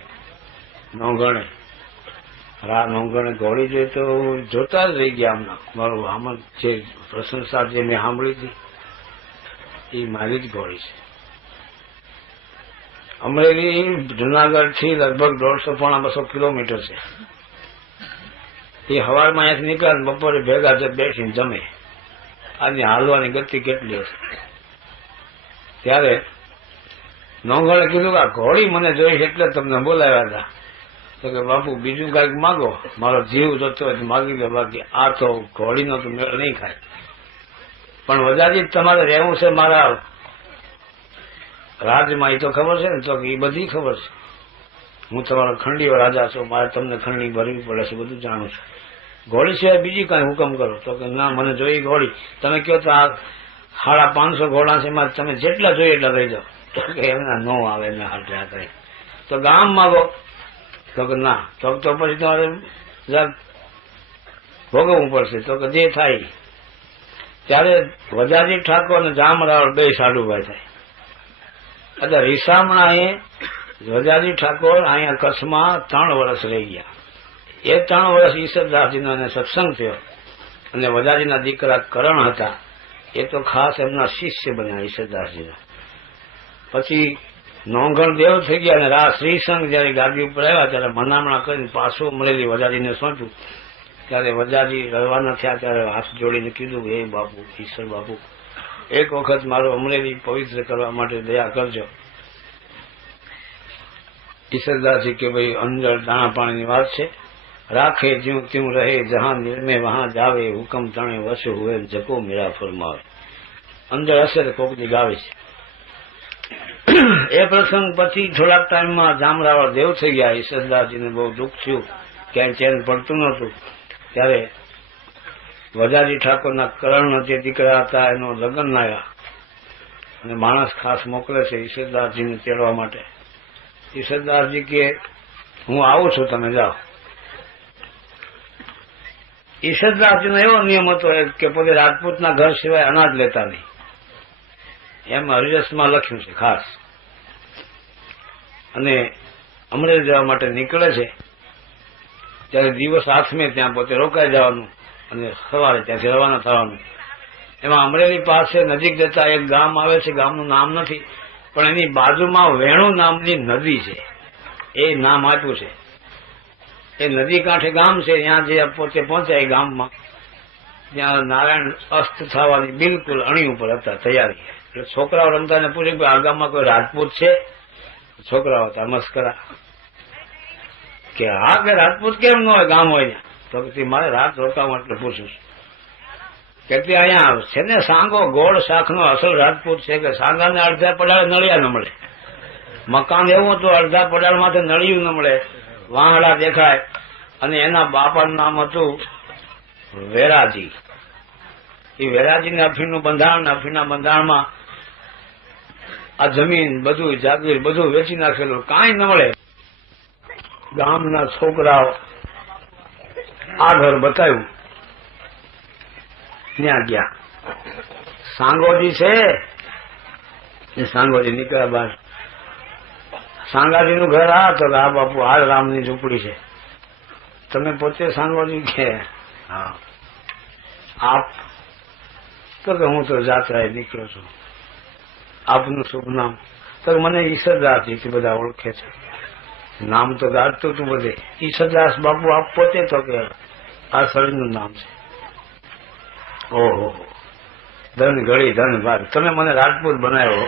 નોંઘણે, નોંઘણે ઘોડી જોઈ તો જોતા જ રહી ગયા. આમના મારું આમાં જે પ્રશંસા જે મેં સાંભળી હતી એ મારી જ ઘોડી છે. અમરેલી જુનાગઢ થી લગભગ 150-200 કિલોમીટર છે. એ હવારમાં અહીંયાથી નીકળે, બપોરે ભેગા બેસીને જમે. આની હાલવાની ગતિ કેટલી હશે. ત્યારે નોંઘણે કીધું કે આ ઘોડી મને જોઈ એટલે તમને બોલાવ્યા હતા. તો કે બાપુ બીજું કાંઈક માગો, મારો જીવ જતો હોય માગી લો, બાકી આ તો ઘોડીનો તો મેળ નહીં ખાય. પણ વજાજી તમારે રહેવું છે મારા રાજમાં, એ તો ખબર છે ને? તો એ બધી ખબર છે. હું તમારો ખંડીયો રાજા છું, મારે તમને ખંડી ભરવી પડે છે, બધું જાણું છું. ઘોડી સિવાય બીજી કાંઈ હુકમ કરો. તો કે ના, મને જોઈ ઘોડી. તમે કહો તો આ 550 ઘોડા છે, એમાં તમે જેટલા જોઈએ એટલા લઈ જાઓ. તો કે એમના નો આવે, એમને હાથે હાથે. તો ગામ માગો. તો કે ના, તો પછી તમારે ભોગવવું પડશે. તો કે જે થાય. ત્યારે વજાજી ઠાકોર અને જામરાવળ બે સાડુભાઈ થાય. એટલે રીસામણા એ વજાજી ઠાકોર અહીંયા કચ્છમાં 3 વર્ષ રહી ગયા. એ 3 વર્ષ ઈશ્વરદાસજીનો એને સત્સંગ થયો. અને વજાજીના દીકરા કરણ હતા, એ તો ખાસ એમના શિષ્ય બન્યા ઈશ્વરદાસજીના. પછી નોંઘણ દેવ થઈ ગયા અને શ્રીસંઘ જયારે ગાદી ઉપર આવ્યા ત્યારે મનામણા કરીને પાછું અમરેલી વજાજીને સોંપ્યું. ત્યારે વજાજી રવાના થયા ત્યારે હાથ જોડીને કીધું, હે બાપુ, ઈશ્વર બાપુ, એક વખત મારું અમરેલી પવિત્ર કરવા માટે દયા કરજો. ઈશ્વરદાસજી કે ભાઈ અંદર દાણા પાણીની વાત છે, રાખે જ્યું ત્યું રહે, જહાં નિર્મે વહાં જાવે, હુકમ તણે વશ હુએ, જકો મેરા ફરમાવે. અંદર હશે તો કોકની ગાવે છે. એ પ્રસંગ પછી થોડાક ટાઈમમાં જામરાવળ દેવ થઈ ગયા. ઈશ્વરદાસજીને બહુ દુઃખ થયું, ક્યાંય ચેન પડતું નહોતું. ત્યારે વજાજી ઠાકોરના કરણ જે દીકરા હતા એનો લગ્ન આવ્યા અને માણસ ખાસ મોકલે છે ઈશ્વરદાસજીને તેડવા માટે. ઈશ્વરદાસજી કે હું આવું છું, તમે જાઓ. ઈશ્વરદાસજીનો એવો નિયમ હતો કે પોતે રાજપૂતના ઘર સિવાય અનાજ લેતા નહીં. એમ હરિરસમાં લખ્યું છે ખાસ. અને અમરેલી જવા માટે નીકળે છે ત્યારે દિવસ આથમે ત્યાં પોતે રોકાઈ જવાનું અને સવારે ત્યાંથી રવાના થવાનું. એમાં અમરેલી પાસે નજીક જતા એક ગામ આવે છે, ગામનું નામ નથી, પણ એની બાજુમાં વેણુ નામની નદી છે. એ નામ આપ્યું છે. એ નદી કાંઠે ગામ છે. ત્યાં જે પોતે પહોંચ્યા એ ગામમાં, ત્યાં નારાયણ અસ્ત થવાની બિલકુલ અણી ઉપર હતા, તૈયારી. એટલે છોકરાઓ રમતાને પૂછ્યું કે આ ગામમાં કોઈ રાજપૂત છે? છોકરાઓ હતા મસ્કરા કે હા, કે રાજપૂત કેમ ન હોય, ગામ હોય ત્યાં. તો મારે રાત રોકાવા એટલે પૂછું છું કે અહીંયા છે ને સાંગો ગોળ શાખનો અસલ રાજપૂત છે કે સાંગાને અડધા પડાળ નળિયા ન મળે. મકાન એવું હતું, અડધા પડાળ માંથી નળિયું ન મળે, વાહડા દેખાય. અને એના બાપાનું નામ હતું વેરાજી. એ વેરાજીને અફીણનું બંધારણ, અફીણના બંધારણમાં આ જમીન બધું જાગીર બધું વેચી નાખેલું, કાંઈ ન મળે. ગામના છોકરાઓ આ ઘર બતાવ્યું, ત્યાં ગયા. સાંગોજી છે, એ સાંગોજી નીકળ્યા બહાર. સાંગાજી નું ઘર આ તો આ બાપુ આ રામની ઝૂંપડી છે. તમે પોતે સાંગોજી કે? હા. આપ? તો કે હું તો જાત્રાએ નીકળ્યો છું. આપનું શુભ નામ? તો મને ઈશ્વરદાસજી બધા ઓળખે છે. નામ તો ગાજતું હતું બધે. ઈશ્વરદાસ બાપુ આપ પોતે? તો કે આ શરીરનું નામ છે. ઓહો, ધન ઘડી ધન ભાગ. તમે મને રાજપૂત બનાવ્યો.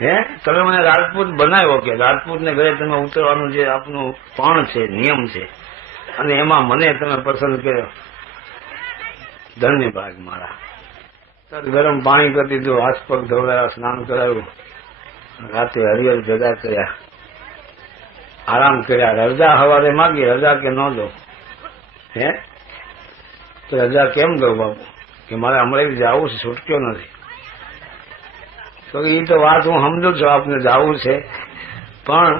હે, તમે મને રાજપૂત બનાવ્યો કે રાજપૂત ને ઘરે તમે ઉતરવાનું જે આપનું પણ છે, નિયમ છે, અને એમાં મને તમે પસંદ કર્યો. ધન્ય ભાગ મારા. ગરમ પાણી કરી દીધું, હાથ પગ ધોવડાયા, સ્નાન કરાવ્યું, રાતે હરિહર ભેગા કર્યા, આરામ કર્યા. રજા સવારે માગી, રજા કે ન દો? હે, તો રજા કેમ દઉં બાપુ? કે મારે અમરેલી જવું છે, છૂટક્યો નથી. તો એ તો વાત હું સમજુ છું, આપને જવું છે, પણ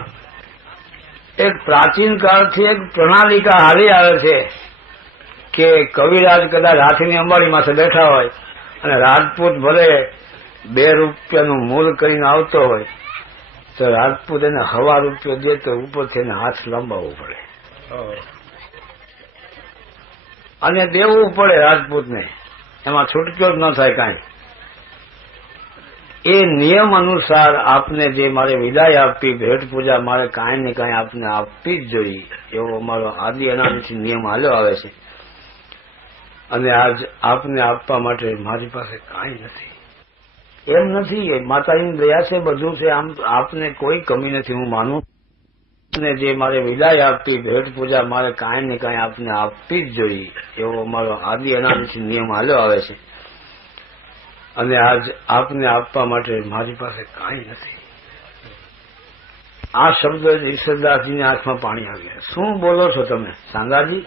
એક પ્રાચીન કાળથી એક પ્રણાલિકા હાલી આવે છે કે કવિરાજ કદાચ હાથીની અંબાડી પાસે બેઠા હોય અને રાજપૂત ભલે 2 રૂપિયાનું મૂલ કરીને આવતો હોય તો રાજપૂત એને 1.25 રૂપિયા દે તો ઉપરથી એને હાથ લંબાવવું પડે અને દેવું પડે રાજપૂતને. એમાં છૂટક્યો જ ન થાય કાંઈ. એ નિયમ અનુસાર આપને જે મારે વિદાય આપવી, ભેટ પૂજા મારે કાંઈ ને કાંઈ આપને આપવી જ જોઈએ, એવો અમારો આદિ અનાદિથી નિયમ હાલ્યો આવે છે. અને આજ આપને આપવા માટે મારી પાસે કાંઈ નથી. એમ નથી, માતાજીની દયા છે, બધું છે, આમ આપને કોઈ કમી નથી. હું માનું ને જે મારે વિદાય આપવી, ભેટ પૂજા મારે કાંઈ ને કાંઈ આપને આપવી જ જોઈએ, એવો અમારો આદિ અનાદિથી નિયમ હાલ્યો આવે છે. અને આજ આપને આપવા માટે મારી પાસે કાંઈ નથી. આ શબ્દ ઈશ્વરદાસજીની આંખમાં પાણી આવ્યા. શું બોલો છો તમે સાંગાજી?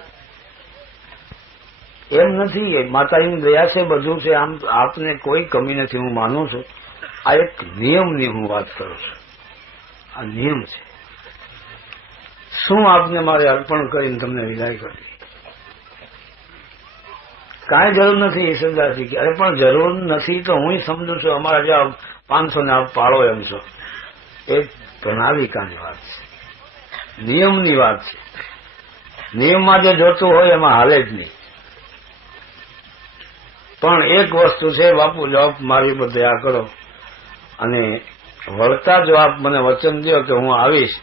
એમ નથી, માતાજીની દયા છે, બધું છે, આમ આપને કોઈ કમી નથી. હું માનું છું. આ એક નિયમની હું વાત કરું છું. આ નિયમ છે. શું આપને મારે અર્પણ કરીને તમને વિદાય કરી? કાંઈ જરૂર નથી. ઈશ્વરદાસજી કે અરે પણ જરૂર નથી તો હું સમજુ છું. અમારા જ્યાં 500 ને આપ પાળો એમ છો. એ પ્રણાલિકાની વાત છે, નિયમની વાત છે. નિયમમાં જે જોતું હોય એમાં હાલે જ નહીં. પણ એક વસ્તુ છે બાપુ, જો આપ મારી ઉપર દયા કરો અને વળતા જો આપ મને વચન દો કે હું આવીશ,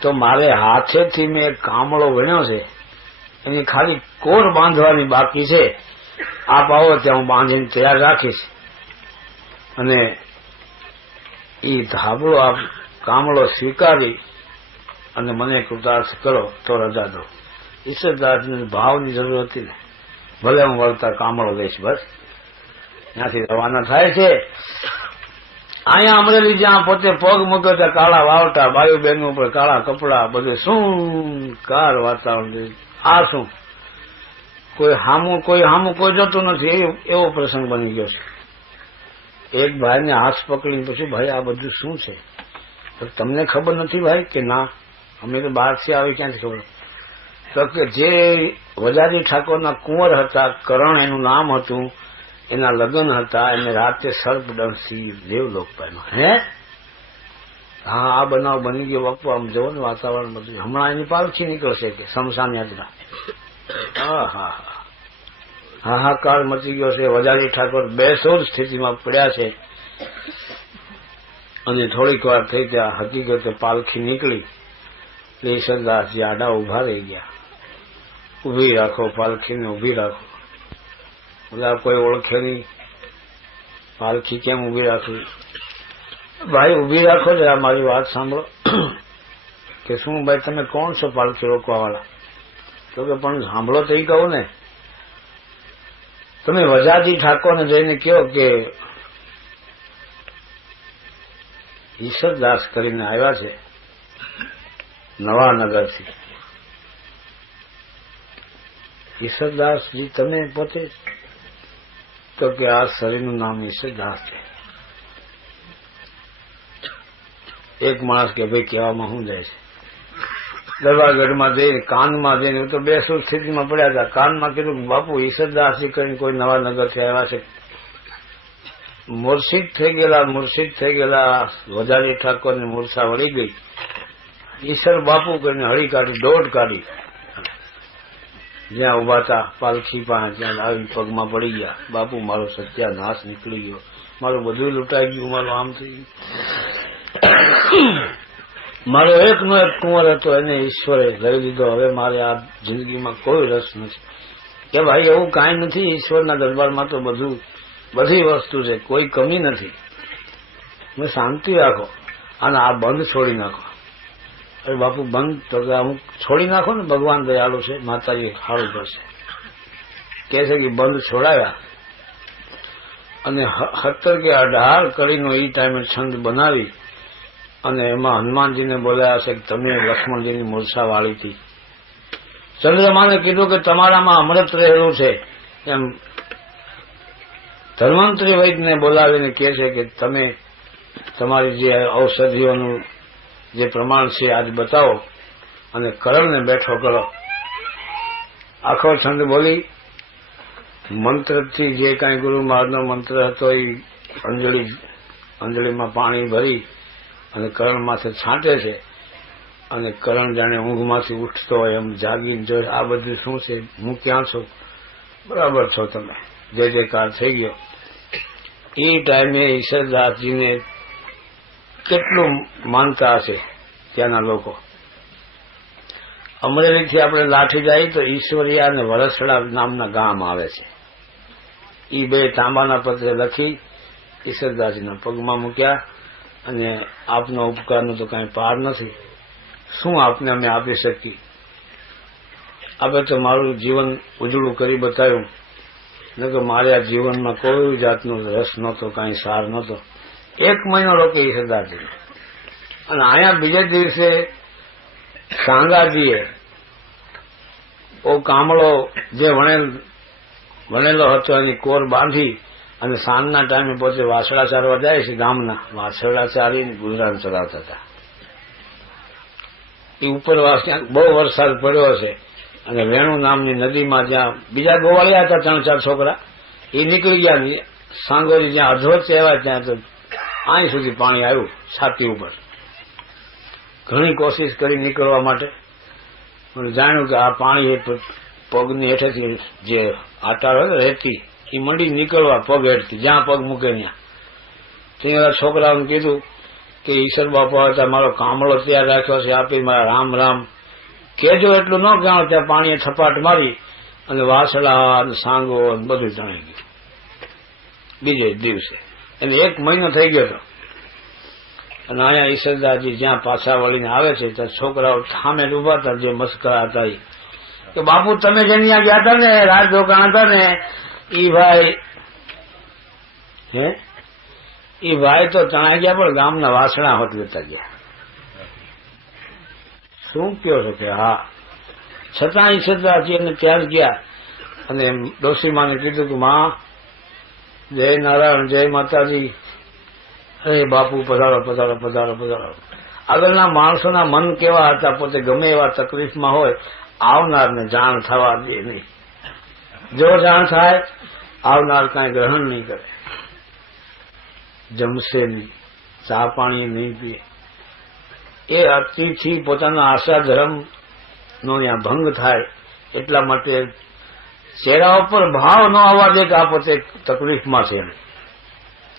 તો મારે હાથેથી મેં એક કામળો વીણ્યો છે, એની ખાલી કોર બાંધવાની બાકી છે. આપ આવો ત્યાં હું બાંધીને તૈયાર રાખીશ. અને એ ધાબળો આપ કામળો સ્વીકારી અને મને કૃતાર્થ કરો તો રજા દો. ઈશ્વરદાસને ભાવની જરૂર હતી ને, ભલે હું વળતા કામળો લઈશ, બસ. ત્યાંથી રવાના થાય છે. અહીંયા અમરેલી જ્યાં પોતે પગ મૂકે ત્યાં કાળા વાવટા, બાયુ બહેન ઉપર કાળા કપડા, બધું શું કાર વાતાવરણ. આ શું કોઈ હામું કોઈ જતું નથી, એવો પ્રસંગ બની ગયો છે. એક ભાઈને હાથ પકડીને પછી, ભાઈ આ બધું શું છે? તમને ખબર નથી ભાઈ? કે ના, અમે તો બહારથી આવી, ક્યાંથી ખબર? તો કે જે વજાજી ઠાકોરના કુંવર હતા, કરણ એનું નામ હતું, એના લગ્ન હતા, એને રાતે સર્પદંશથી દેવલોક પામ્યો. હે, હા, આ બનાવ બની ગયો બાપુ. આમ જવો ને વાતાવરણ બધું. હમણાં એની પાલખી નીકળશે કે શમશાન યાત્રા. હાહાકાર મચી ગયો છે. વજાજી ઠાકોર બેસોર સ્થિતિમાં પડ્યા છે. અને થોડીક વાર થઈ ત્યાં હકીકતે પાલખી નીકળી. ઈશ્વરદાસજી આડા ઉભા રહી ગયા. ઉભી રાખો પાલખીને, ઉભી રાખો. બધા કોઈ ઓળખે નહીં. પાલખી કેમ ઉભી રાખવી? ભાઈ ઉભી રાખો જરા, મારી વાત સાંભળો. કે શું ભાઈ તમે કોણ છો પાલખી રોકવા વાળા? તો કે પણ સાંભળો તો એ કહું ને. તમે વજાજી ઠાકોરને જઈને કહો કે ઈશ્વરદાસ કરીને આવ્યા છે નવાનગરથી. ઈશ્વરદાસજી તમે પોતે? તો કે આ શરીરનું નામ ઈશ્વરદાસ છે. એક માણસ કે ભાઈ કહેવામાં શું જાય છે? દરબારગઢમાં જઈને કાનમાં જઈને, તો બેસુર સ્થિતિમાં પડ્યા હતા. કાનમાં કીધું બાપુ ઈશ્વરદાસજી કરીને કોઈ નવા નગરથી આવ્યા છે. મુર્શિદ થઈ ગયેલા વજાજી ઠાકોરની મૂર્છા વળી ગઈ. ઈશ્વર બાપુ કરીને હળી કાઢી, દોડ કાઢી. જ્યાં ઉભા હતા પાલખી પાસે ત્યાં આવી પગમાં પડી ગયા, બાપુ મારો સત્યાનાશ નીકળી ગયો, મારું બધું લૂંટાઈ ગયું, મારું આમ થઈ ગયું, મારો એકનો એક કુંવર હતો એને ઈશ્વરે લઈ લીધો, હવે મારે આ જિંદગીમાં કોઈ રસ નથી. કે ભાઈ એવું કાંઈ નથી, ઈશ્વરના દરબારમાં તો બધી વસ્તુ છે, કોઈ કમી નથી. મેં શાંતિ રાખો અને આ બંધ છોડી નાખો. અરે બાપુ બંધ તો અમુક છોડી નાખો ને, ભગવાન દયાળુ છે, માતાજી સારું કરશે. કે છે કે બંધ છોડાયા અને 17 કે 18 કડીનો એ ટાઈમે છંદ બનાવી અને એમાં હનુમાનજીને બોલાયા છે કે તમે લક્ષ્મણજીની મૂર્છા વાળી હતી. ચંદ્રમાને કીધું કે તમારામાં અમૃત રહેલું છે. એમ ધન્વંતરી વૈદ્યને બોલાવીને કહે છે કે તમે તમારી જે ઔષધિઓનું જે પ્રમાણ છે આજ બતાવો અને કરણને બેઠો કરો. આખો છંદ બોલી મંત્રથી જે કાંઈ ગુરુ મહારાજનો મંત્ર હતો એ અંજળીમાં પાણી ભરી અને કરણ માથે છાંટે છે અને કરણ જાણે ઊંઘમાંથી ઉઠતો હોય એમ જાગીને જોઈ આ બધું શું છે, હું ક્યાં છું, બરાબર છો તમે, જે જે કાર થઈ ગયો. એ ટાઈમે ઈશ્વરદાસજીને કેટલું માનતા હશે ત્યાંના લોકો. અમરેલીથી આપણે લાઠી જાય તો ઈશ્વરિયા અને વરસડા નામના ગામ આવે છે. એ બે તાંબાના પત્રે લખી ઈશ્વરદાસજીના પગમાં મૂક્યા અને આપનો ઉપકારનો તો કાંઈ પાર નથી, શું આપને અમે આપી શકીએ, આપે તો મારું જીવન ઉજળું કરી બતાવ્યું, ન કે મારે આ જીવનમાં કોઈ જાતનો રસ નહોતો, કાંઈ સાર નહોતો. 1 મહિનો રોકી ઈશ્વરદાસજી અને અહીંયા બીજે દિવસે સાંગાજીએ ઓ કામળો જે વણેલો હતો એની કોર બાંધી અને સાંજના ટાઈમે પોતે વાસળા ચારવા જાય છે, ગામના વાસળા ચારીને ગુજરાન ચલાવતા હતા. એ ઉપરવાસ ત્યાં બહુ વરસાદ પડ્યો હશે અને વેણુ નામની નદીમાં જ્યાં બીજા ગોવાળિયા હતા 3-4 છોકરા એ નીકળી ગયા. સાંગોરી જ્યાં અધોચ આવ્યા ત્યાં તો અહીં સુધી પાણી આવ્યું છાતી ઉપર. ઘણી કોશિશ કરી નીકળવા માટે, મને જાણ્યું કે આ પાણી એ પગની હેઠેથી જે આટાર હોય ને રેતી એ મંડી નીકળવા પગ હેઠથી જ્યાં પગ મૂકે ત્યાં છોકરાઓને કીધું કે ઈશ્વર બાપા હતા મારો કામળો તૈયાર રાખ્યો છે, આપી મારા રામ રામ કેજો. એટલું ન કહેવાનું ત્યાં પાણીએ થપાટ મારી અને વાસળા અને સાંગો બધું તણાઈ ગયું બીજે દિવસે. એને 1 મહિનો થઈ ગયો હતો. અને અહીંયા ઈશ્વરદાસજી જ્યાં પાછા વળીને આવે છે ત્યાં છોકરાઓ સામે ઉભા હતા જે મસ્કરા હતા કે બાપુ તમે જેની ત્યાં ગયા હતા ને રાજ રોકાણ હતા ને એ ભાઈ તો તણાઈ ગયા પણ ગામના વાસણા હોત લેતા ગયા. શું કયો છો કે હા. છતાં ઈશ્વરદાસજી એને ત્યાં ગયા અને ડોશીમાને કીધું કે માં જય નારાયણ, જય માતાજી, અરે બાપુ પધારો પધારો પધારો પધારો. આગળના માણસોના મન કેવા હતા, પોતે ગમે એવા તકલીફમાં હોય આવનારને જાણ થવા દે નહીં. જો જાણ થાય આવનાર કાંઈ ગ્રહણ નહીં કરે, જમશે નહીં, ચા પાણી નહીં પીએ. એ અતિથી પોતાના આશા ધર્મનો ત્યાં ભંગ થાય એટલા માટે ચહેરા ઉપર ભાવ ન આવવા દે કે આ પોતે તકલીફમાં છે.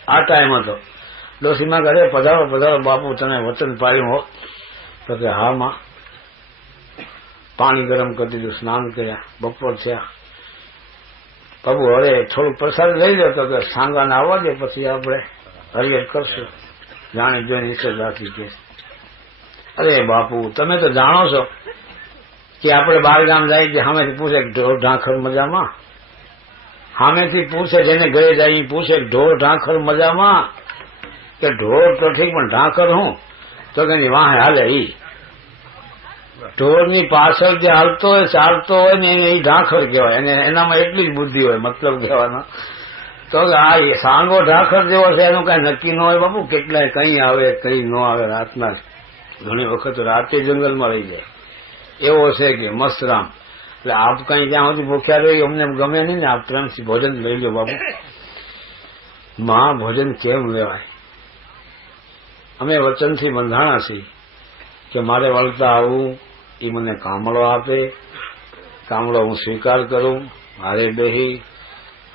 આ ટાઈમ હતો. ડોશીમાં ઘરે પધારો પધારો બાપુ તને વચન પાડ્યું હો. તો કે હા માં. પાણી ગરમ કરી દીધું, સ્નાન કર્યા, બપોર થયા. બાપુ હવે થોડું પ્રસાદ લઈ લો. તો કે સાંગાને આવવા દે પછી આપણે હરિયર કરશું. જાણી જોઈને ઈશ્વરદાસજી કે અરે બાપુ તમે તો જાણો છો કે આપણે બાર ગામ જાય કે સામેથી પૂછે ઢોર ઢાંખર મજામાં. સામેથી પૂછે જેને ઘરે જાય પૂછે ઢોર ઢાંખર મજામાં. કે ઢોર તો ઠીક પણ ઢાંખર હું તો કે વાહે હાલે. ઈ ઢોરની પાછળ જે હાલતો હોય ચાલતો હોય ને એને એ ઢાંખર કહેવાય. એને એનામાં એટલી જ બુદ્ધિ હોય મતલબ કહેવાનો. તો આ સાંગો ઢાંખર જેવો છે એનું કઈ નક્કી ન હોય બાપુ. કેટલાય કઈ આવે કઈ ન આવે. રાતના ઘણી વખત રાતે જંગલમાં રહી જાય એવો છે કે મસ્ત રામ. એટલે આપ કઈ જ્યાં સુધી ભૂખ્યા રહી અમને ગમે નહીં ને આપ પ્રેમથી ભોજન લઈ લો બાપુ. માં ભોજન કેમ લેવાય? અમે વચનથી બંધાણા છીએ કે મારે વળતા આવું, એ મને કામળો આપે, કામળો હું સ્વીકાર કરું, હારે બેહી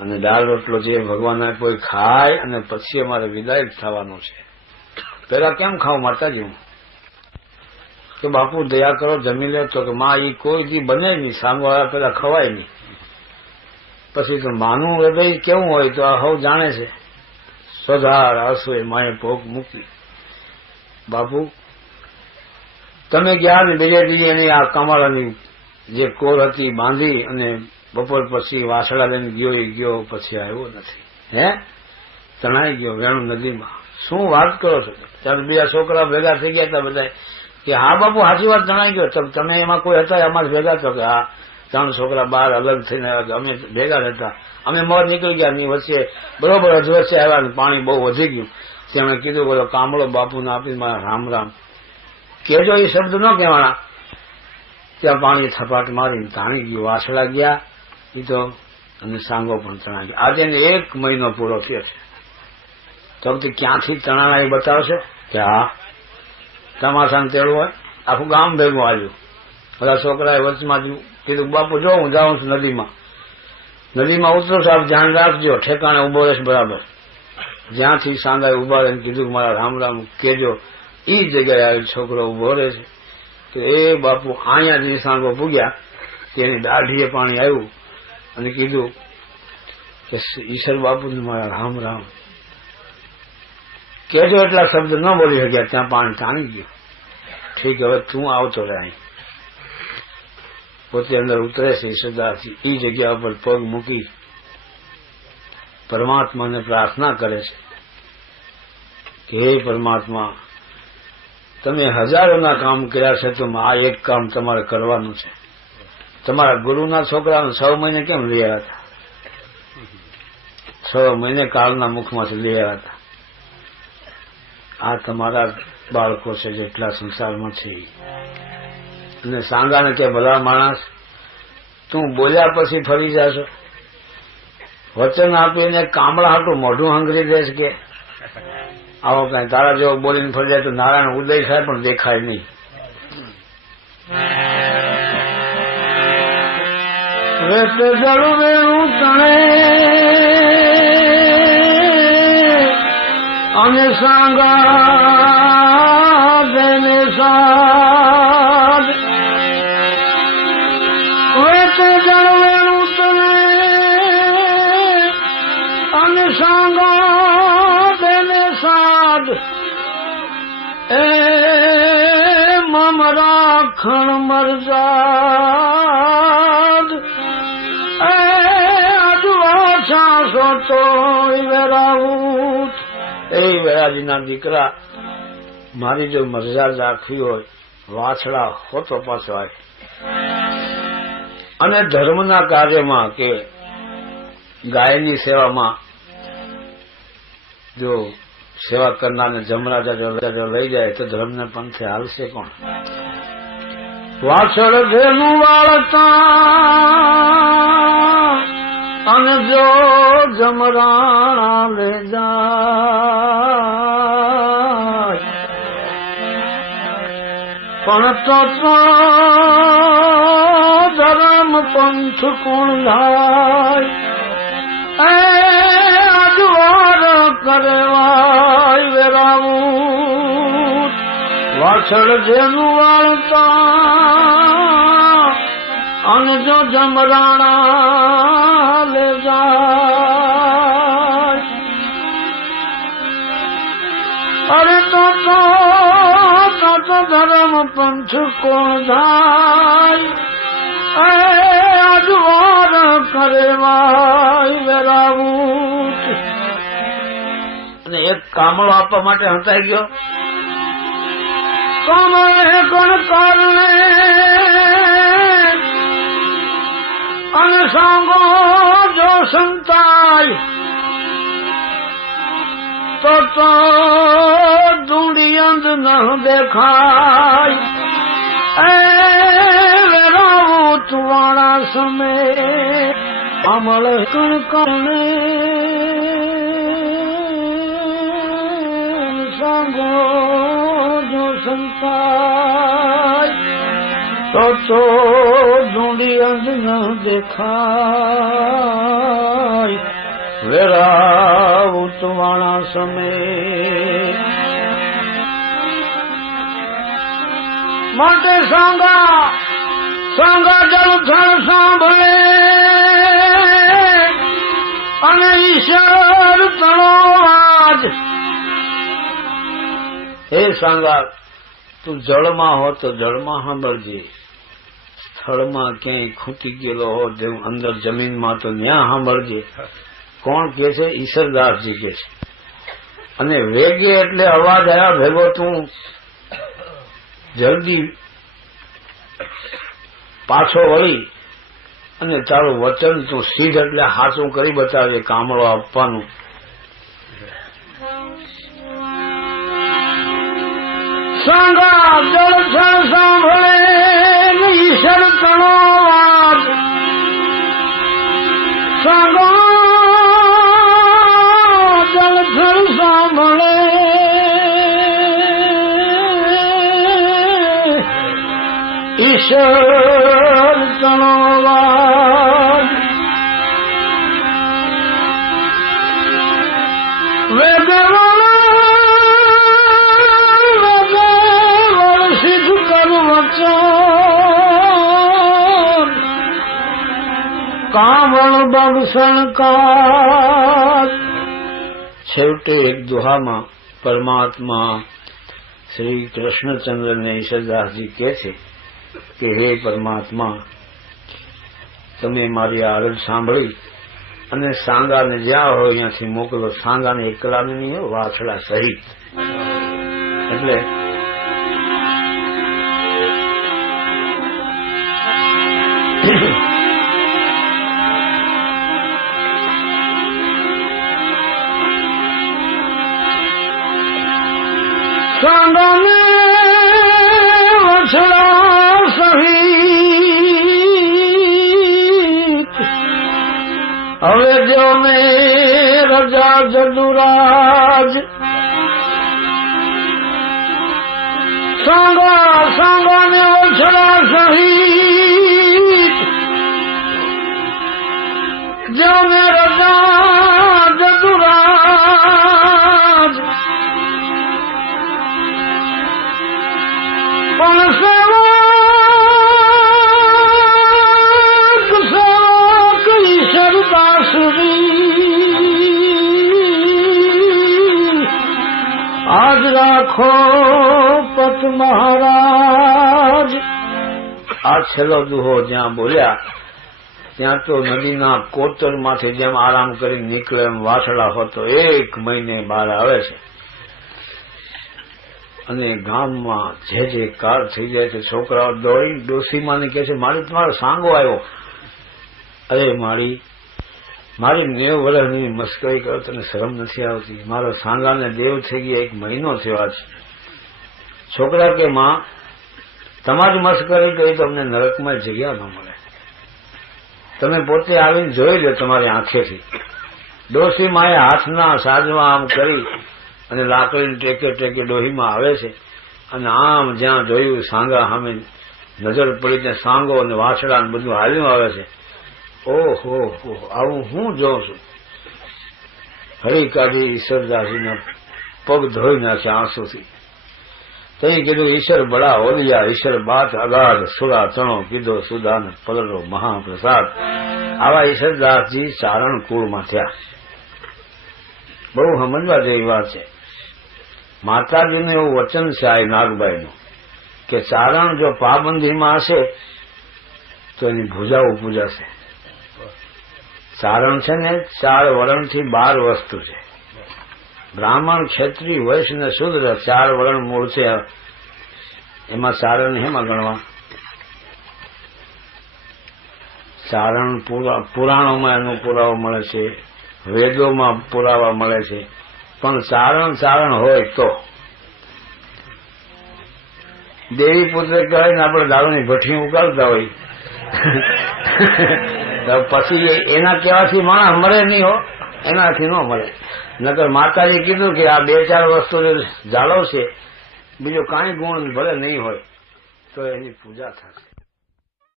અને દાળ રોટલો જે ભગવાન આપ્યો એ ખાય અને પછી અમારે વિદાય થવાનું છે. પેલા કેમ ખાવું માતાજી? હું કે બાપુ દયા કરો જમી લે. તો કે માં એ કોઈ દી બને નહીં, સામવાળા પેલા ખવાય નહીં. પછી તો માનું હૃદય કેવું હોય તો આ હવ જાણે છે. સધાર આંસુએ માએ ભોગ મૂકી. બાપુ તમે ગયા ને બીજે દી એની આ કમાળાની જે કોર હતી બાંધી અને બપોર પછી વાસડા લઈને ગયો પછી આવ્યો નથી. હે તણાઈ ગયો વેણુ નદીમાં. શું વાત કરો છો? ત્યારે બીજા છોકરા ભેગા થઈ ગયા હતા બધા કે હા બાપુ સાચી વાત તણાઈ ગયો. તમે એમાં કોઈ હતા? અમારે ભેગા થયો કે હા 3 છોકરા બહાર અલગ થઈને આવ્યા. અમે ભેગા હતા, અમે મોર નીકળી ગયા. ની વચ્ચે બરોબર અધવચ્ચે આવ્યા ને પાણી બહુ વધી ગયું. તેમણે કીધું બોલો કામળો બાપુને આપી મારા રામ રામ કેજો. એ શબ્દ ન કહેવાના. ત્યાં પાણી થપાટ મારીને તાણી ગયું. વાસડા ગયા એ તો અને સાંગો પણ તણા ગયા. આજે 1 મહિનો પૂરો થયો છે. તો ક્યાંથી તણાણા એ બતાવશે કે હા તમાશાને તેડવું હોય. આખું ગામ ભેગું આવ્યું. બધા છોકરાએ વચમાં કીધું બાપુ જો હું જાઉં છું નદીમાં ઉતરો સાહેબ ધ્યાન રાખજો, ઠેકાણે ઉભો રહેશે બરાબર. જ્યાંથી સાંગાએ ઉભા રહીને કીધું મારા રામ રામ કેજો. એ જગ્યાએ આવી છોકરો ઉભો રહે છે. તો એ બાપુ અહીંયા જે સાંગો પૂગ્યા તેની દાઢીએ પાણી આવ્યું અને કીધું કે ઈશ્વર બાપુને મારા રામ રામ કેજો. એટલા શબ્દ ન બોલી શક્યા, ત્યાં પાણી તાણી ગયું. ઠીક, હવે તું આવતો રહે. અહીં પોતે અંદર ઉતરે છે ઈશ્વરદાસજી. એ જગ્યા ઉપર પગ મૂકી પરમાત્માને પ્રાર્થના કરે છે કે હે પરમાત્મા, તમે હજારોના કામ કર્યા છે તો આ એક કામ તમારે કરવાનું છે. તમારા ગુરુના છોકરાને 6 મહિને કેમ લઈ આવ્યા હતા? 6 મહિને કાળના મુખમાંથી લઈ આવ્યા હતા. આ તમારા બાળકો છે જેટલા સંસારમાં છે. અને સાંગાને કે ભલા માણસ તું બોલ્યા પછી ફરી જાશો? વચન આપીને કામળા હાટું મોઢું હંગરી દેશ કે આવો કઈ તારા જેવો બોલીને ફરી જાય તો નારાયણ ઉદય થાય પણ દેખાય નહીં. અને સાંગા દેને સાદ જળવેણું તને અને સાંગા દેને સાદ એ મમરા ખણ મરજાદ એ અજવા છાસો તો વેરાવું. એ વેરાજીના દીકરા, મારી જો મરજાદ રાખવી હોય વાછડા હોતો પાછો આવે. અને ધર્મના કાર્યમાં કે ગાયની સેવામાં જો સેવા કરનારને જમરાજા લઈ જાય તો ધર્મને પંથે હાલશે કોણ? વાછળ ધેનું વાળતા અને જો જમરાણા લે જાય પણ તો ધર્મ પંથ કોણ થાય? એ અજવાર કરેવાય વેરાવું. વાછળ જેનું વાળતા અને જો જમરાણા લે જાય અરે તો ધર્મ પંથ કોણ થાય? અજવાર કરેવાય વેરાવું. અને એક કામળો આપવા માટે હંતાઈ ગયો. કામળે કોણ કારણે અને સાંગો જો સંતાય તો ડુંડી અંધ ન દેખાય. એ વેરાવું વાળા સમે અમળ કણકણે સાંગો જો સંતાય તો તો ઢૂંઢી અંધ ન દેખાય વેરાવું તુવાણા સમે માટે સાંગા જળ થળ સાંભળે અને ઈશ્વર તણો આજ હે સાંગા તું જળમાં હો તો જળમાં સાંભળજે સ્થળમાં ક્યાંય ખૂટી ગયેલો હો તેવું અંદર જમીનમાં તો ન્યા સાંભળજે કોણ કે છે ઈશ્વરદાસજી કે છે અને વેગે એટલે અવાજ આવ્યા ભેગો તું જલ્દી પાછો વળી અને તારું વચન તું સિદ્ધ એટલે હાચું કરી બતાવે કામળો આપવાનું સાંગા જળ જળ સાંભળે ઈશ્વર તણો આજ સાંગા જળ જળ સાંભળે ઈશ્વર તણો આજ કામળ બગસણકાર છેવટે એક દુહામાં પરમાત્મા શ્રી કૃષ્ણચંદ્રને ઈશ્વરદાસજી કહે છે કે હે પરમાત્મા તમે મારી આરજ સાંભળી અને સાંગાને જ્યાં હોય અહીંયાથી મોકલો સાંગાને એકલાને નહીં વાછડા સહિત એટલે સાંગાને વાછડા સહિત હવે જો ને રજા જદુરાજ સાંગાને વાછડા સહિત જો ને રજા જદુરાજ પણ સેવક ઈશ્વરદાસરી આજ રાખો પત મહારાજ આ છેલ્લો દુહો જ્યાં બોલ્યા ત્યાં તો નદીના કોતરમાંથી જેમ આરામ કરી નીકળે એમ વાછડા હોતો 1 મહિને બહાર આવે છે અને ગામમાં જે કાર થઈ જાય છે છોકરાઓ દોડી ડોસીમાને કહે છે મારી તમારો સાંગો આવ્યો અરે મારી 90 વર્ષની મસ્કરી કરો તને શરમ નથી આવતી મારો સાંગાને દેવ થઈ ગયા 1 મહિનો થયો આજ છોકરા કે માં તમારી મસ્કરી કરી તો અમને નરકમાં જગ્યા ન મળે તમે પોતે આવીને જોઈ લો તમારી આંખેથી ડોસીમાએ હાથના સાજવા આમ કરી અને લાકડીને ટેકે ડોહીમાં આવે છે અને આમ જ્યાં જોયું સાંગા સામે નજર પડી ત્યાં સાંગો અને વાછડા બધું હાલ્યું આવે છે ઓહો આવું હું જોઉં છું હળી કાઢી ઈશ્વરદાસજીના પગ ધોઈ નાખ્યા આંસુથી તઈ કીધું ઈશ્વર બડા ઓલિયા ઈશ્વર બાત અગાધ સુરા ચણો કીધો સુદાન પલરો મહાપ્રસાદ આવા ઈશ્વરદાસજી ચારણ કુળમાં થયા બહુ સમજવા જેવી વાત છે માતાજીનું એવું વચન છે આ નાગબાઈનું કે ચારણ જો પાબંધીમાં હશે તો એની ભૂજાઓ પૂજાશે ચારણ છે ને 4 વર્ણથી 12 વસ્તુ છે બ્રાહ્મણ ક્ષત્રિય વૈશ્ય ને શૂદ્ર 4 વર્ણ મૂળ છે એમાં ચારણ હેમાં ગણવા ચારણ પુરાણોમાં એનો પુરાવો મળે છે વેદોમાં પુરાવા મળે છે પણ ચારણ હોય તો દેવી પુત્ર કહે ને આપણે દારૂની ભઠ્ઠી ઉગાડતા હોય પછી એના કહેવાથી માણસ મળે નહીં હો એનાથી ન મળે નકર માતાજી કીધું કે આ 2-4 વસ્તુ જાળવશે બીજો કાંઈ ગુણ ભલે નહીં હોય તો એની પૂજા થશે